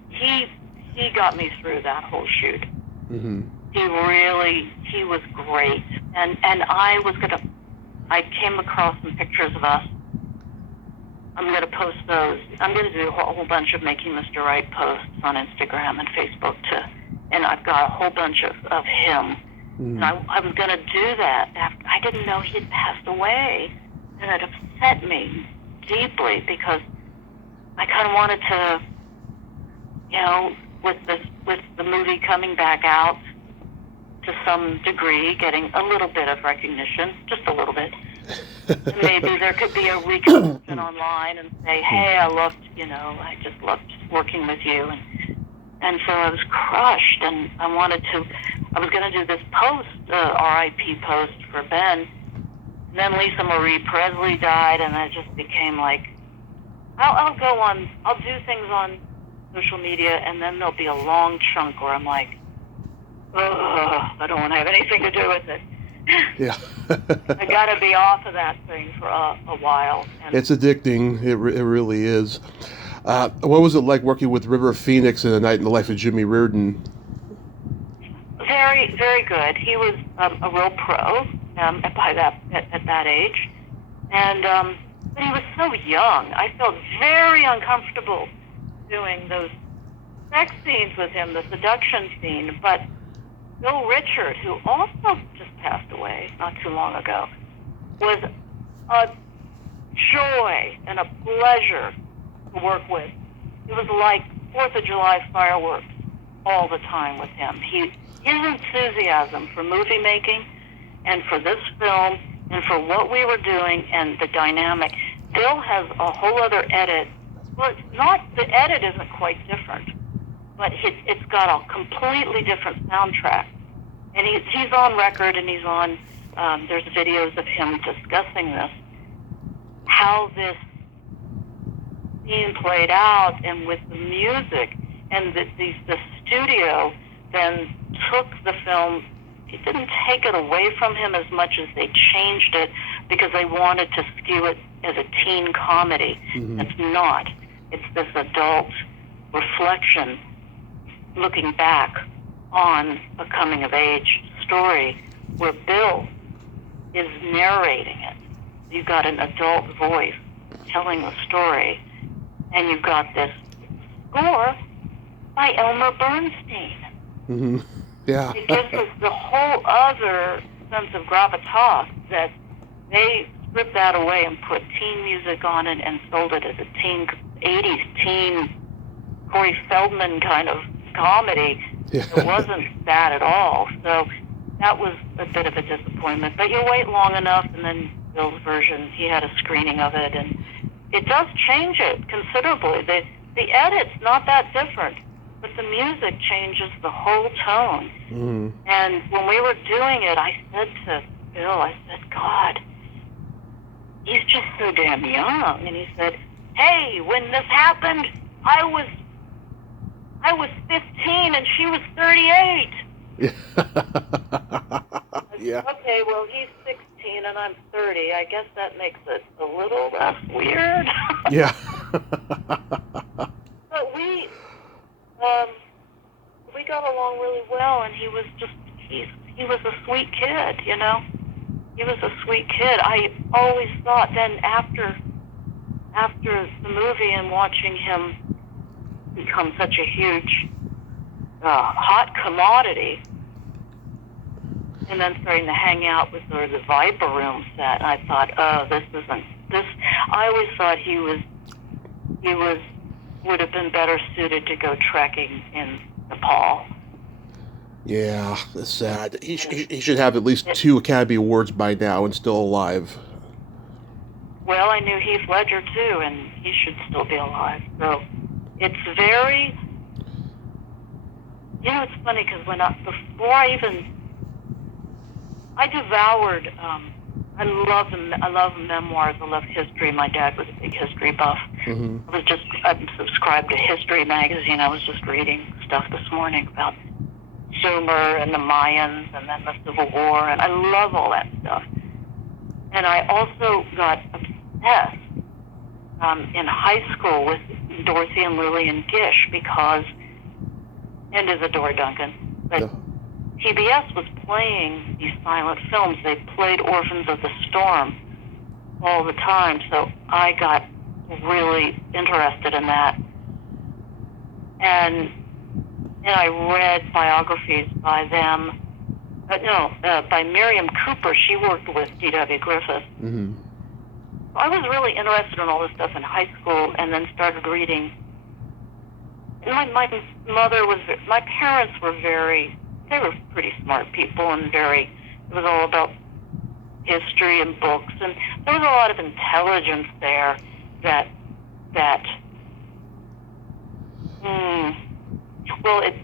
He got me through that whole shoot. Mm-hmm. He was great. And I came across some pictures of us. I'm going to post those. I'm going to do a whole bunch of Making Mr. Right posts on Instagram and Facebook and I've got a whole bunch of him. And I was going to do that after I didn't know he had passed away, and it upset me deeply because I kind of wanted to, with the movie coming back out to some degree, getting a little bit of recognition, just a little bit. And maybe there could be a reconnection online and say, hey, I just loved working with you. And so I was crushed, and I was going to do this post, RIP post for Ben. And then Lisa Marie Presley died, and I just became like, I'll do things on social media, and then there'll be a long chunk where I'm like, I don't want to have anything to do with it. Yeah. I got to be off of that thing for a while. And it's addicting. It really is. What was it like working with River Phoenix in A Night in the Life of Jimmy Reardon? Very, very good. He was a real pro at that age, and but he was so young. I felt very uncomfortable doing those sex scenes with him, the seduction scene. But Bill Richard, who also just passed away not too long ago, was a joy and a pleasure to work with. It was like 4th of July fireworks all the time with him. His enthusiasm for movie making and for this film and for what we were doing and the dynamic. Bill has a whole other edit. Well, the edit isn't quite different, but it's got a completely different soundtrack. And he's on record, and he's on, there's videos of him discussing this, how this scene played out, and with the music, and the studio then took the film. It didn't take it away from him as much as they changed it because they wanted to skew it as a teen comedy. Mm-hmm. It's not. It's this adult reflection looking back on a coming-of-age story where Bill is narrating it. You've got an adult voice telling the story, and you've got this score by Elmer Bernstein. Mm-hmm. Yeah. It gives us the whole other sense of gravitas that they stripped that away and put teen music on it and sold it as a 80s teen Corey Feldman kind of comedy. Yeah. It wasn't that at all. So that was a bit of a disappointment. But you wait long enough, and then Bill's version, he had a screening of it, and it does change it considerably. The edit's not that different, but the music changes the whole tone. Mm-hmm. And when we were doing it, I said to Bill, God, he's just so damn young. And he said, hey, when this happened, I was 15 and she was 38. Yeah. Okay, well, he's 16 and I'm 30. I guess that makes it a little less weird. Yeah. But we got along really well, and he was a sweet kid, you know? He was a sweet kid. I always thought then after the movie and watching him become such a huge hot commodity, and then starting to hang out with the Viper Room set, I thought, I always thought he would have been better suited to go trekking in Nepal. Yeah, it's sad. He should have at least 2 Academy Awards by now and still alive. Well, I knew Heath Ledger too, and he should still be alive. So it's very, it's funny because I devoured. I love memoirs. I love history. My dad was a big history buff. Mm-hmm. I subscribed to History magazine. I was just reading stuff this morning about Sumer and the Mayans and then the Civil War, and I love all that stuff. And I also got obsessed in high school with Dorothy and Lillian Gish and Isadora Duncan. But yeah. PBS was playing these silent films. They played Orphans of the Storm all the time, so I got really interested in that. And I read biographies by them. By Miriam Cooper. She worked with D.W. Griffith. Mm-hmm. I was really interested in all this stuff in high school, and then started reading And my mother was, my parents were they were pretty smart people and it was all about history and books, and there was a lot of intelligence there that well, it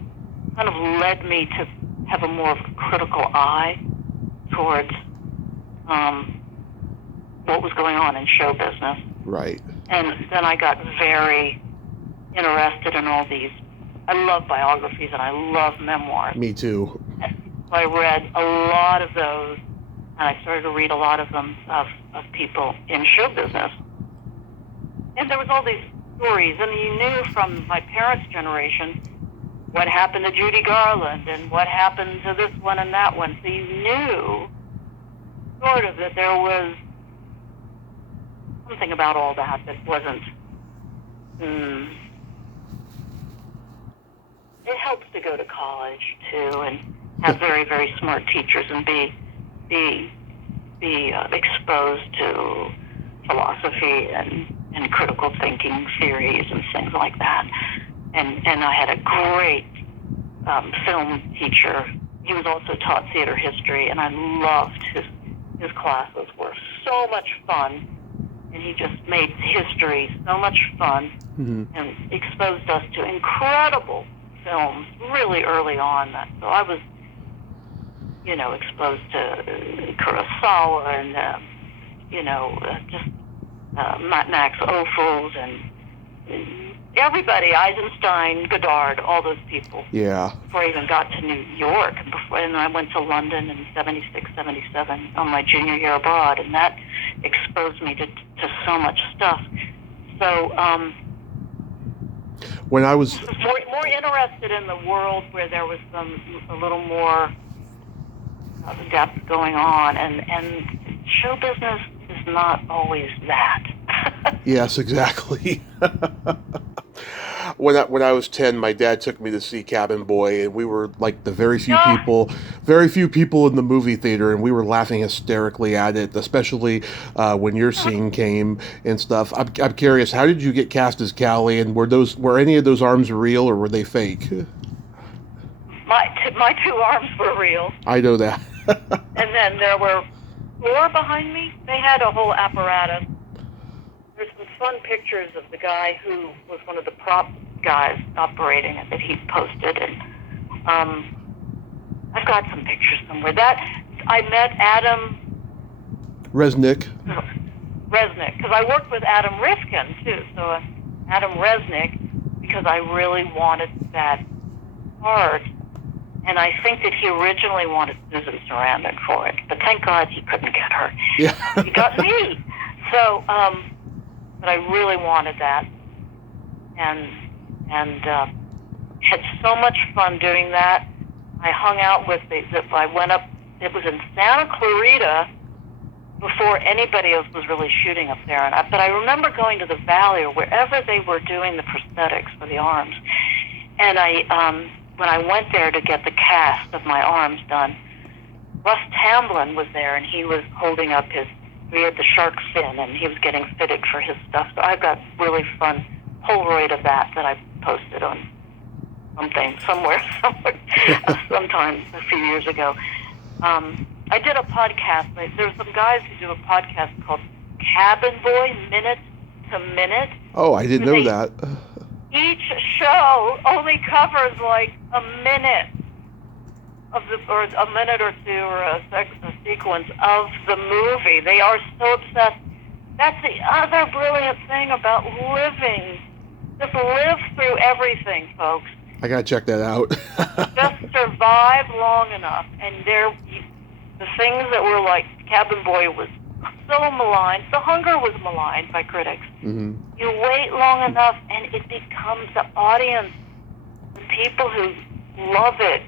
kind of led me to have a more critical eye towards what was going on in show business. Right. And then I got very interested in all these. I love biographies and I love memoirs. Me too. So I read a lot of those, and I started to read a lot of them of people in show business. And there was all these stories, and you knew from my parents' generation what happened to Judy Garland and what happened to this one and that one. So you knew sort of that there was something about all that wasn't. It helps to go to college too and have very, very smart teachers and be exposed to philosophy and critical thinking theories and things like that. And I had a great film teacher. He was also taught theater history, and I loved his classes. Were so much fun, and he just made history so much fun, and exposed us to incredible films really early on. So I was, exposed to Kurosawa and Max Ophuls and everybody, Eisenstein, Godard, all those people. Yeah. Before I even got to New York, and I went to London in 76, 77 on my junior year abroad, and that exposed me to so much stuff. So when I was more interested in the world where there was a little more depth going on, and show business is not always that. Yes, exactly. When I was 10, my dad took me to see Cabin Boy, and we were like the very few people in the movie theater, and we were laughing hysterically at it, especially when your scene came and stuff. I'm curious, how did you get cast as Callie, and were any of those arms real or were they fake? My two arms were real. I know that. And then there were 4 behind me. They had a whole apparatus. There's some fun pictures of the guy who was one of the prop guys operating it that he posted, and I've got some pictures somewhere. That I met Adam Resnick, because I worked with Adam Rifkin too. So Adam Resnick, because I really wanted that part, and I think that he originally wanted Susan Sarandon for it, but thank God he couldn't get her. Yeah. He got me. So. But I really wanted that, and had so much fun doing that. I hung out with I went up. It was in Santa Clarita before anybody else was really shooting up there. But I remember going to the Valley or wherever they were doing the prosthetics for the arms, and when I went there to get the cast of my arms done, Russ Tamblyn was there, and he was holding up we had the shark fin, and he was getting fitted for his stuff. So I've got really fun Polaroid of that I posted on somewhere, sometime a few years ago. I did a podcast. There's some guys who do a podcast called Cabin Boy Minute to Minute. Oh, I didn't know that. Each show only covers like a minute or a minute or two, or a sequence of the movie. They are so obsessed. That's the other brilliant thing about living. Just live through everything, folks. I gotta check that out. Just survive long enough, and the things that were like Cabin Boy was so maligned. The Hunger was maligned by critics. Mm-hmm. You wait long enough, and it becomes the audience, the people who love it.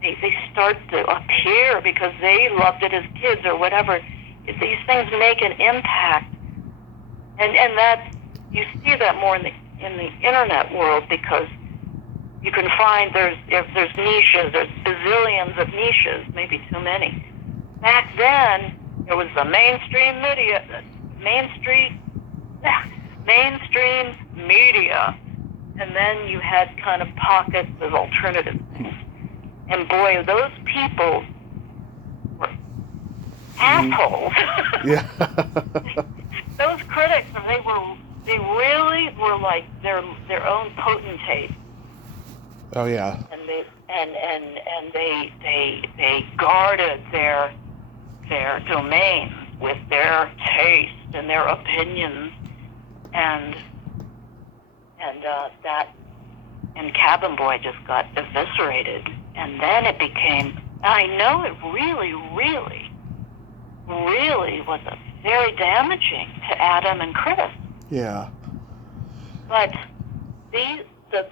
They start to appear because they loved it as kids or whatever. These things make an impact, and that you see that more in the internet world, because you can find if there's niches, there's bazillions of niches, maybe too many. Back then, there was the mainstream media, and then you had kind of pockets of alternative things. And boy, those people were assholes. Yeah. Those critics, they really were like their own potentates. Oh yeah. And they guarded their domain with their taste and their opinions, and Cabin Boy just got eviscerated. And then it became, I know it really, really, really was very damaging to Adam and Chris. Yeah. But the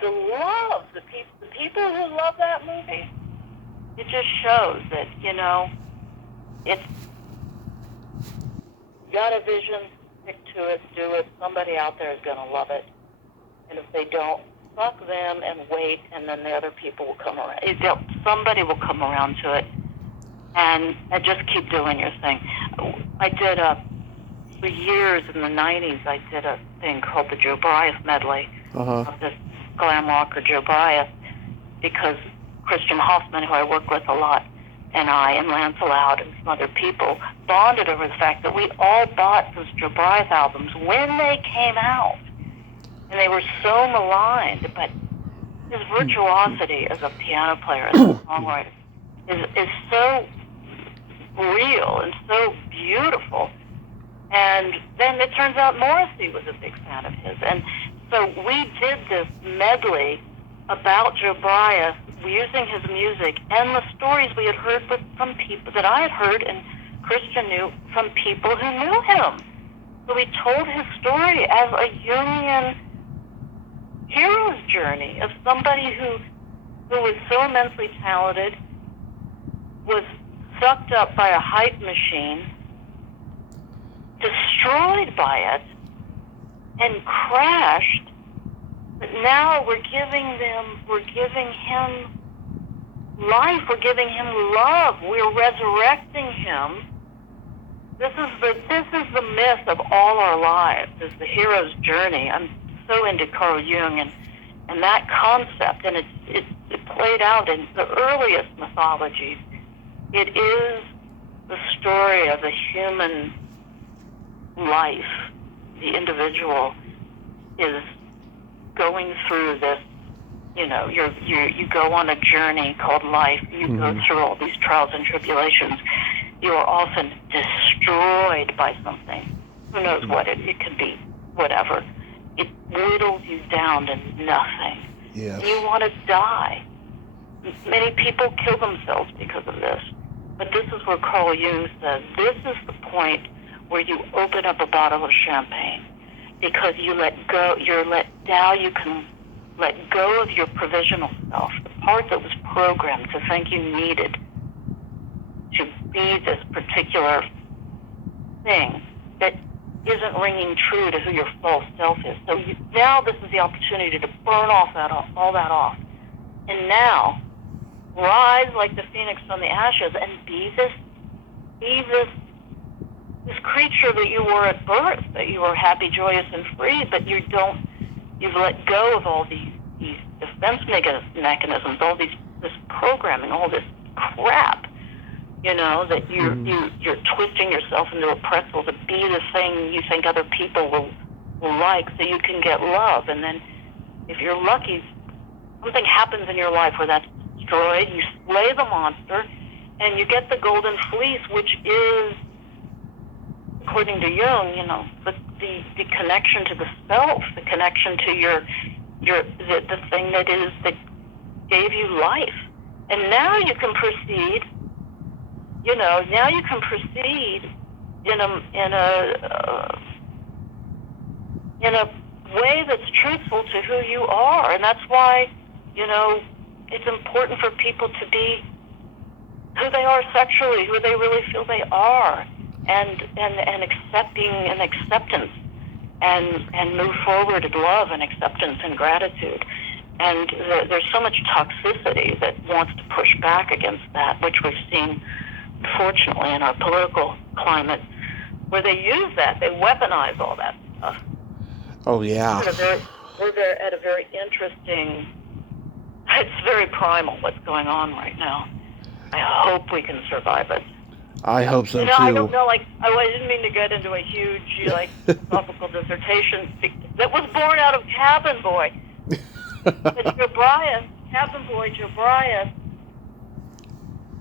love, the people who love that movie, it just shows that, it's got a vision, stick to it, do it. Somebody out there is going to love it. And if they don't, fuck them and wait, and then the other people will come around. Somebody will come around to it, and just keep doing your thing. I did for years in the 90s, I did a thing called the Joe Bryant medley of this glam rocker Joe Bryant, because Christian Hoffman, who I work with a lot, and I and Lance Aloud and some other people bonded over the fact that we all bought those Joe Bryant albums when they came out. And they were so maligned, but his virtuosity as a piano player, as a songwriter, is so real and so beautiful. And then it turns out Morrissey was a big fan of his. And so we did this medley about Joe Bryant, using his music and the stories we had heard from people that I had heard and Christian knew from people who knew him. So we told his story as a Jungian hero's journey of somebody who was so immensely talented, was sucked up by a hype machine, destroyed by it, and crashed. But now we're giving him life, we're giving him love, we're resurrecting him. This is the myth of all our lives, is the hero's journey. I'm so into Carl Jung and that concept, and it played out in the earliest mythologies. It is the story of the human life. The individual is going through this, you go on a journey called life. You go through all these trials and tribulations. You are often destroyed by something. Who knows what it can be, whatever. It whittles you down to nothing. Yes. You want to die. Many people kill themselves because of this. But this is where Carl Jung says, this is the point where you open up a bottle of champagne, because you let go, now you can let go of your provisional self, the part that was programmed to think you needed to be this particular thing that isn't ringing true to who your false self is. So now this is the opportunity to burn all that off. And now rise like the phoenix from the ashes and be this creature that you were at birth, that you were happy, joyous, and free, but you've let go of all these defense mechanisms, all this programming, all this crap, that you're twisting yourself into a pretzel to be the thing you think other people will like, so you can get love. And then if you're lucky, something happens in your life where that's destroyed, you slay the monster, and you get the golden fleece, which is, according to Jung, the connection to the self, the connection to the thing that gave you life. And now you can proceed, in a way that's truthful to who you are. And that's why, it's important for people to be who they are sexually, who they really feel they are, and accepting and acceptance, and move forward in love and acceptance and gratitude. And there's so much toxicity that wants to push back against that, which we've seen, fortunately, in our political climate, where they use that, they weaponize all that stuff. Oh, yeah. we're at a very interesting. It's very primal what's going on right now. I hope we can survive it. I hope so too. I don't know. Like, I didn't mean to get into a huge philosophical dissertation that was born out of Cabin Boy. But Jobrias, Cabin Boy Jobrias,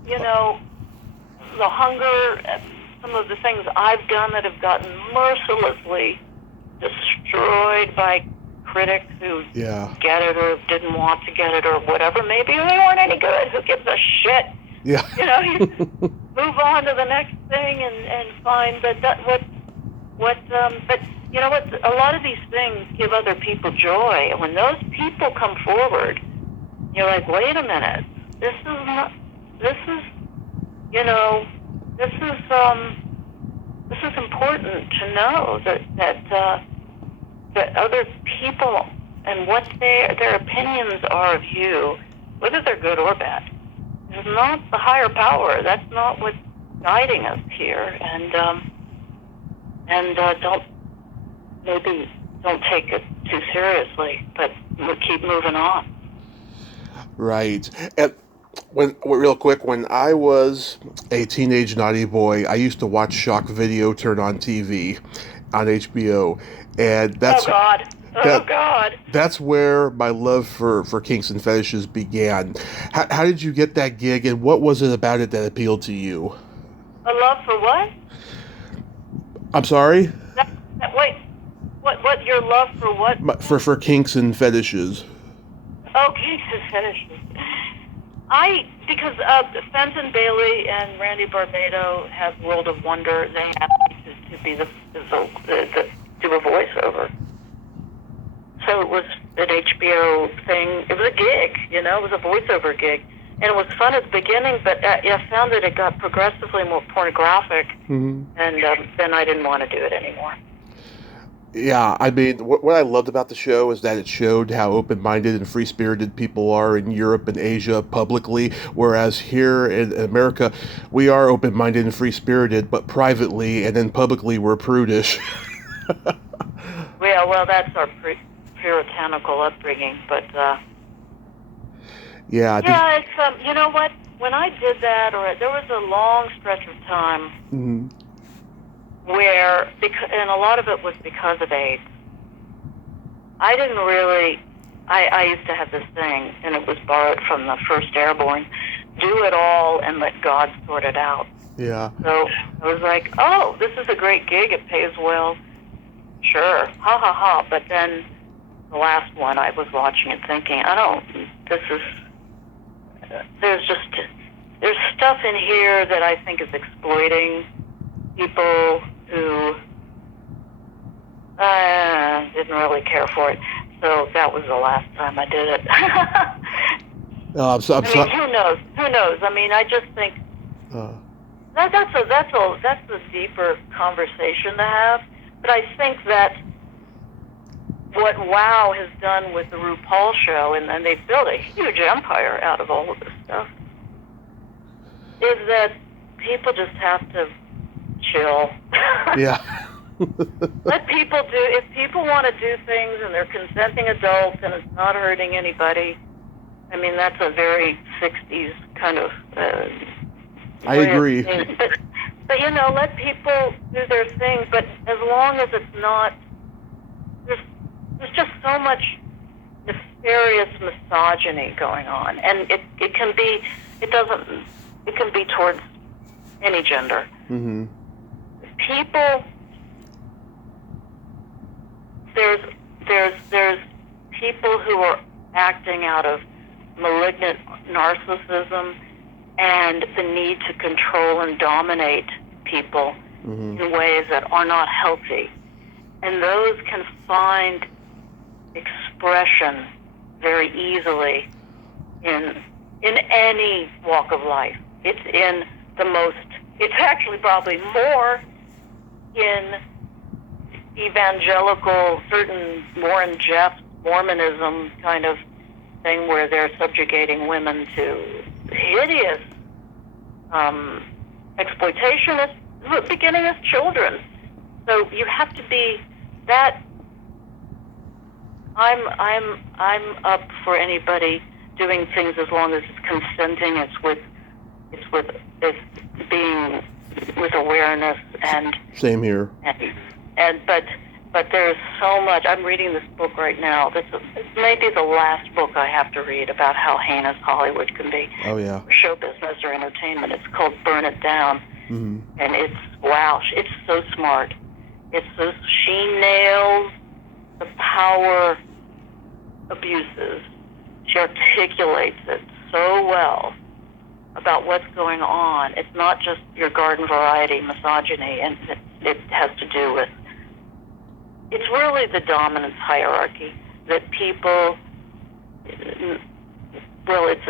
the hunger, some of the things I've done that have gotten mercilessly destroyed by critics who get it or didn't want to get it or whatever. Maybe they weren't any good. Who gives a shit? Yeah. You move on to the next thing and find but you know what? A lot of these things give other people joy. And when those people come forward, you're like, wait a minute, this is important to know that other people and what their opinions are of you, whether they're good or bad, is not the higher power. That's not what's guiding us here. And don't take it too seriously, but we'll keep moving on. Right. And real quick, when I was a teenage naughty boy, I used to watch Shock Video turn on TV on HBO, and that's God. That's where my love for kinks and fetishes began. How did you get that gig, and what was it about it that appealed to you? A love for what? I'm sorry? Wait, what? Your love for what? For kinks and fetishes. Oh, kinks and fetishes. Because Fenton Bailey and Randy Barbado have World of Wonder. They asked me to be do a voiceover. So it was an HBO thing. It was a gig, it was a voiceover gig. And it was fun at the beginning, but I found that it got progressively more pornographic, and then I didn't want to do it anymore. Yeah, I mean, what I loved about the show is that it showed how open-minded and free-spirited people are in Europe and Asia publicly, whereas here in America, we are open-minded and free-spirited, but privately and then publicly we're prudish. Yeah, well, that's our puritanical upbringing, but... it's, you know what? When I did that, there was a long stretch of time where, and a lot of it was because of AIDS, I didn't really, I used to have this thing, and it was borrowed from the 1st Airborne, do it all and let God sort it out. Yeah. So I was like, oh, this is a great gig, it pays well, sure, ha ha ha, but then the last one I was watching it thinking, there's stuff in here that I think is exploiting people who didn't really care for it. So that was the last time I did it. Who knows? I mean, I just think that's a deeper conversation to have. But I think that what WOW has done with the RuPaul show, and they've built a huge empire out of all of this stuff, is that people just have to chill. Yeah. Let people if people want to do things and they're consenting adults and it's not hurting anybody, I mean, that's a very 60s kind of... I agree. But let people do their thing, but as long as it's not... There's just so much nefarious misogyny going on, and it can be towards any gender. Mm-hmm. People, there's people who are acting out of malignant narcissism and the need to control and dominate people in ways that are not healthy, and those can find expression very easily in any walk of life. It's actually probably more in evangelical, certain Warren Jeffs, Mormonism kind of thing where they're subjugating women to hideous exploitation, beginning as children. So you have to be that I'm up for anybody doing things as long as it's consenting. It's being with awareness and Same here. But there's so much. I'm reading this book right now. This is maybe the last book I have to read about how heinous Hollywood can be. Oh, yeah. Show business or entertainment. It's called Burn It Down. Mm-hmm. And it's so smart. She nails the power abuses. She articulates it so well about what's going on. It's not just your garden variety misogyny, and it has to do with, it's really the dominance hierarchy that people, well, it's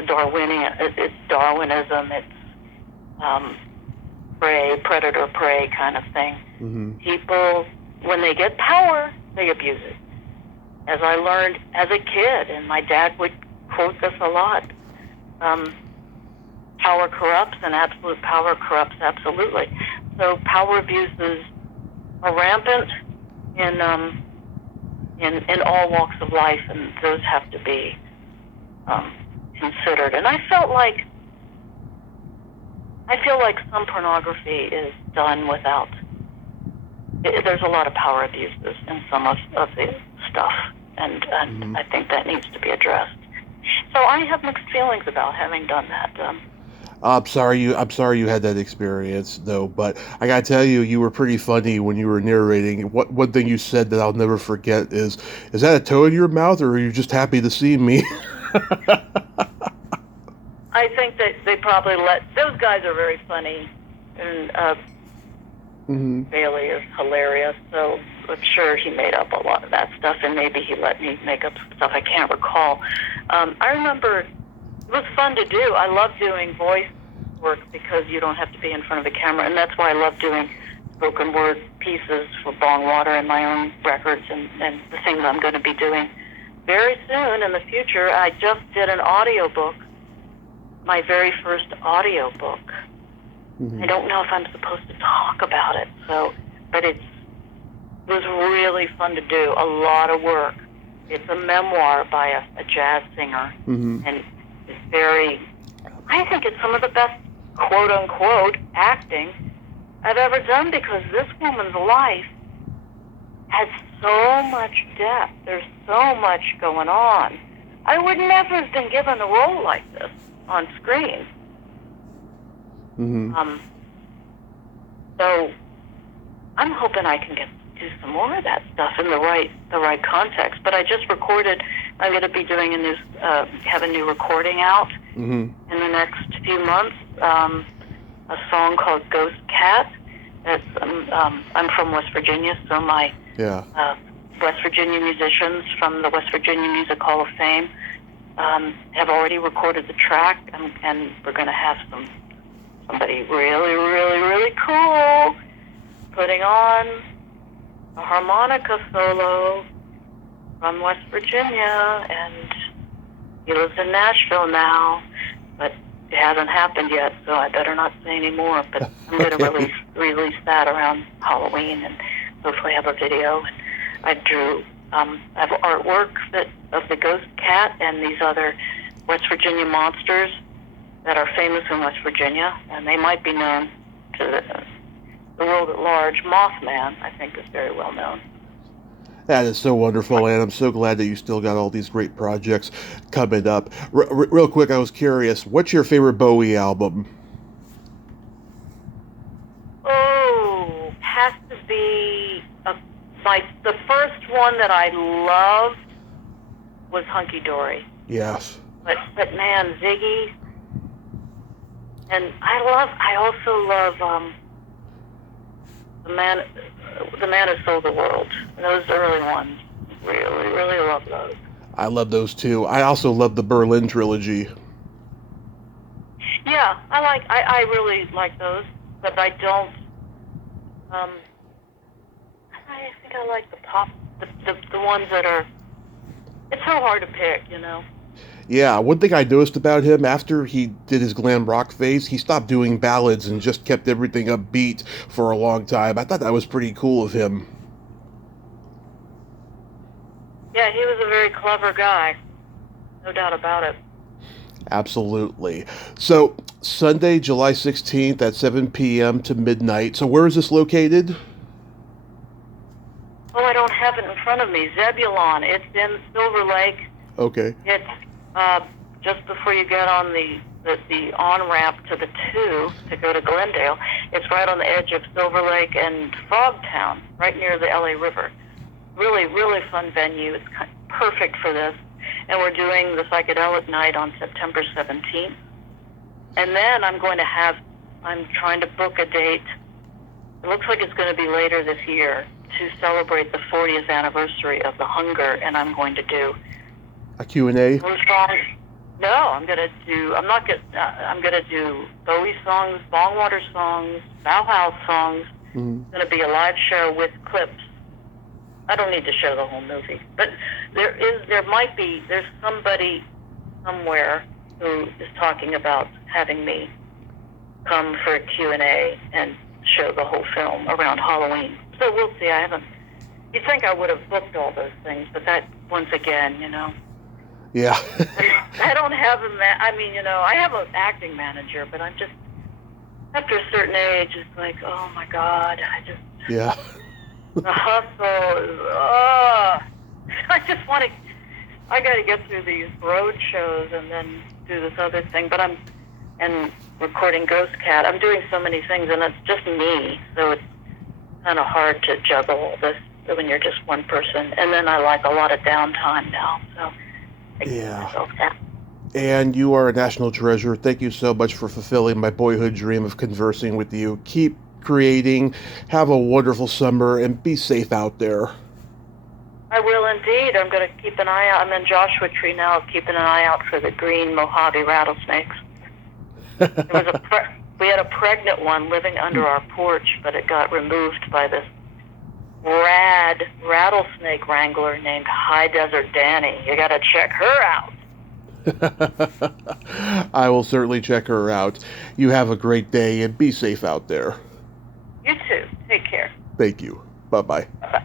Darwinism, it's predator-prey kind of thing. Mm-hmm. People, when they get power, they abuse it. As I learned as a kid, and my dad would quote this a lot, power corrupts, and absolute power corrupts absolutely. So power abuses are rampant in all walks of life, and those have to be considered. And I feel like some pornography is done without. There's a lot of power abuses in some of the stuff, and Mm-hmm. I think that needs to be addressed. So I have mixed feelings about having done that. I'm sorry you had that experience, though. But I gotta tell you, you were pretty funny when you were narrating. One thing you said that I'll never forget is that a toe in your mouth, or are you just happy to see me? I think that they probably those guys are very funny, and Mm-hmm. Bailey is hilarious. So I'm sure he made up a lot of that stuff, and maybe he let me make up some stuff. I can't recall. I remember. It was fun to do. I love doing voice work because you don't have to be in front of a camera, and that's why I love doing spoken word pieces for Bong Water and my own records and the things I'm going to be doing very soon in the future. I just did an audiobook, my very first audiobook. Mm-hmm. I don't know if I'm supposed to talk about it, but it was really fun to do, a lot of work. It's a memoir by a jazz singer, Mm-hmm. and I think it's some of the best, quote unquote, acting I've ever done, because this woman's life has so much depth. There's so much going on. I would never have been given a role like this on screen. Mm-hmm. So I'm hoping I can do some more of that stuff in the right context. But I just recorded. I'm going to be doing have a new recording out Mm-hmm. in the next few months. A song called Ghost Cat. I'm from West Virginia, so my West Virginia musicians from the West Virginia Music Hall of Fame have already recorded the track, and we're going to have somebody really, really, really cool putting on a harmonica solo from West Virginia, and he lives in Nashville now, but it hasn't happened yet, so I better not say any more. But I'm going to release that around Halloween, and hopefully have a video. I have artwork of the Ghost Cat and these other West Virginia monsters that are famous in West Virginia, and they might be known to the world at large. Mothman, I think, is very well known. That is so wonderful, and I'm so glad that you still got all these great projects coming up. Real quick, I was curious, what's your favorite Bowie album? Oh, has to be the first one that I loved was Hunky Dory. Yes. But man, Ziggy, and I also love the man who sold the world. Those early ones, really, really love those. I love those too. I also love the Berlin trilogy. Yeah, I really like those, but I don't. I think I like the pop, the ones that are. It's so hard to pick, you know. Yeah, one thing I noticed about him after he did his glam rock phase, he stopped doing ballads and just kept everything upbeat for a long time. I thought that was pretty cool of him. Yeah, he was a very clever guy. No doubt about it. Absolutely. So, Sunday, July 16th at 7 p.m. to midnight. So, where is this located? Oh, I don't have it in front of me. Zebulon. It's in Silver Lake. Okay. It's just before you get on the on-ramp to the 2 to go to Glendale. It's right on the edge of Silver Lake and Frogtown, right near the LA River. Really, really fun venue. It's perfect for this. And we're doing the psychedelic night on September 17th. And then I'm trying to book a date. It looks like it's going to be later this year to celebrate the 40th anniversary of the Hunger, and I'm going to do A Q&A? No, I'm going to do Bowie songs, Bongwater songs, Bauhaus songs. Mm-hmm. It's going to be a live show with clips. I don't need to show the whole movie, but there's somebody somewhere who is talking about having me come for a Q&A and show the whole film around Halloween. So we'll see. You'd think I would have booked all those things, but that, once again, Yeah. I don't have I have an acting manager, but I'm just, after a certain age, it's like, oh my God, Yeah. the hustle is, I just want to, I got to get through these road shows and then do this other thing, and recording Ghost Cat. I'm doing so many things, and it's just me, so it's kind of hard to juggle all this when you're just one person. And then I like a lot of downtime now, so I give myself that. And you are a national treasure. Thank you so much for fulfilling my boyhood dream of conversing with you. Keep creating, have a wonderful summer, and be safe out there. I will indeed. I'm going to keep an eye out. I'm in Joshua Tree now, keeping an eye out for the green Mojave rattlesnakes. We had a pregnant one living under our porch, but it got removed by this rad rattlesnake wrangler named High Desert Danny. You got to check her out. I will certainly check her out. You have a great day and be safe out there. You too. Take care. Thank you. Bye-bye. Bye-bye.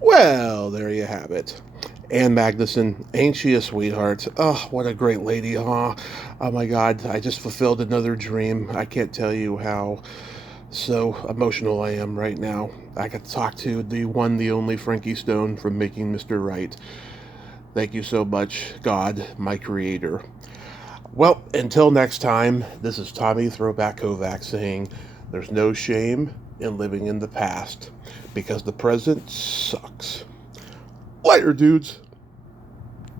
Well, there you have it. Ann Magnuson, ain't she a sweetheart? Oh, what a great lady, huh? Oh my God, I just fulfilled another dream. I can't tell you how so emotional I am right now. I got to talk to the one, the only Frankie Stone from Making Mr. Right. Thank you so much, God, my creator. Well, until next time, this is Tommy Throwback Kovac saying there's no shame in living in the past because the present sucks. Later, dudes.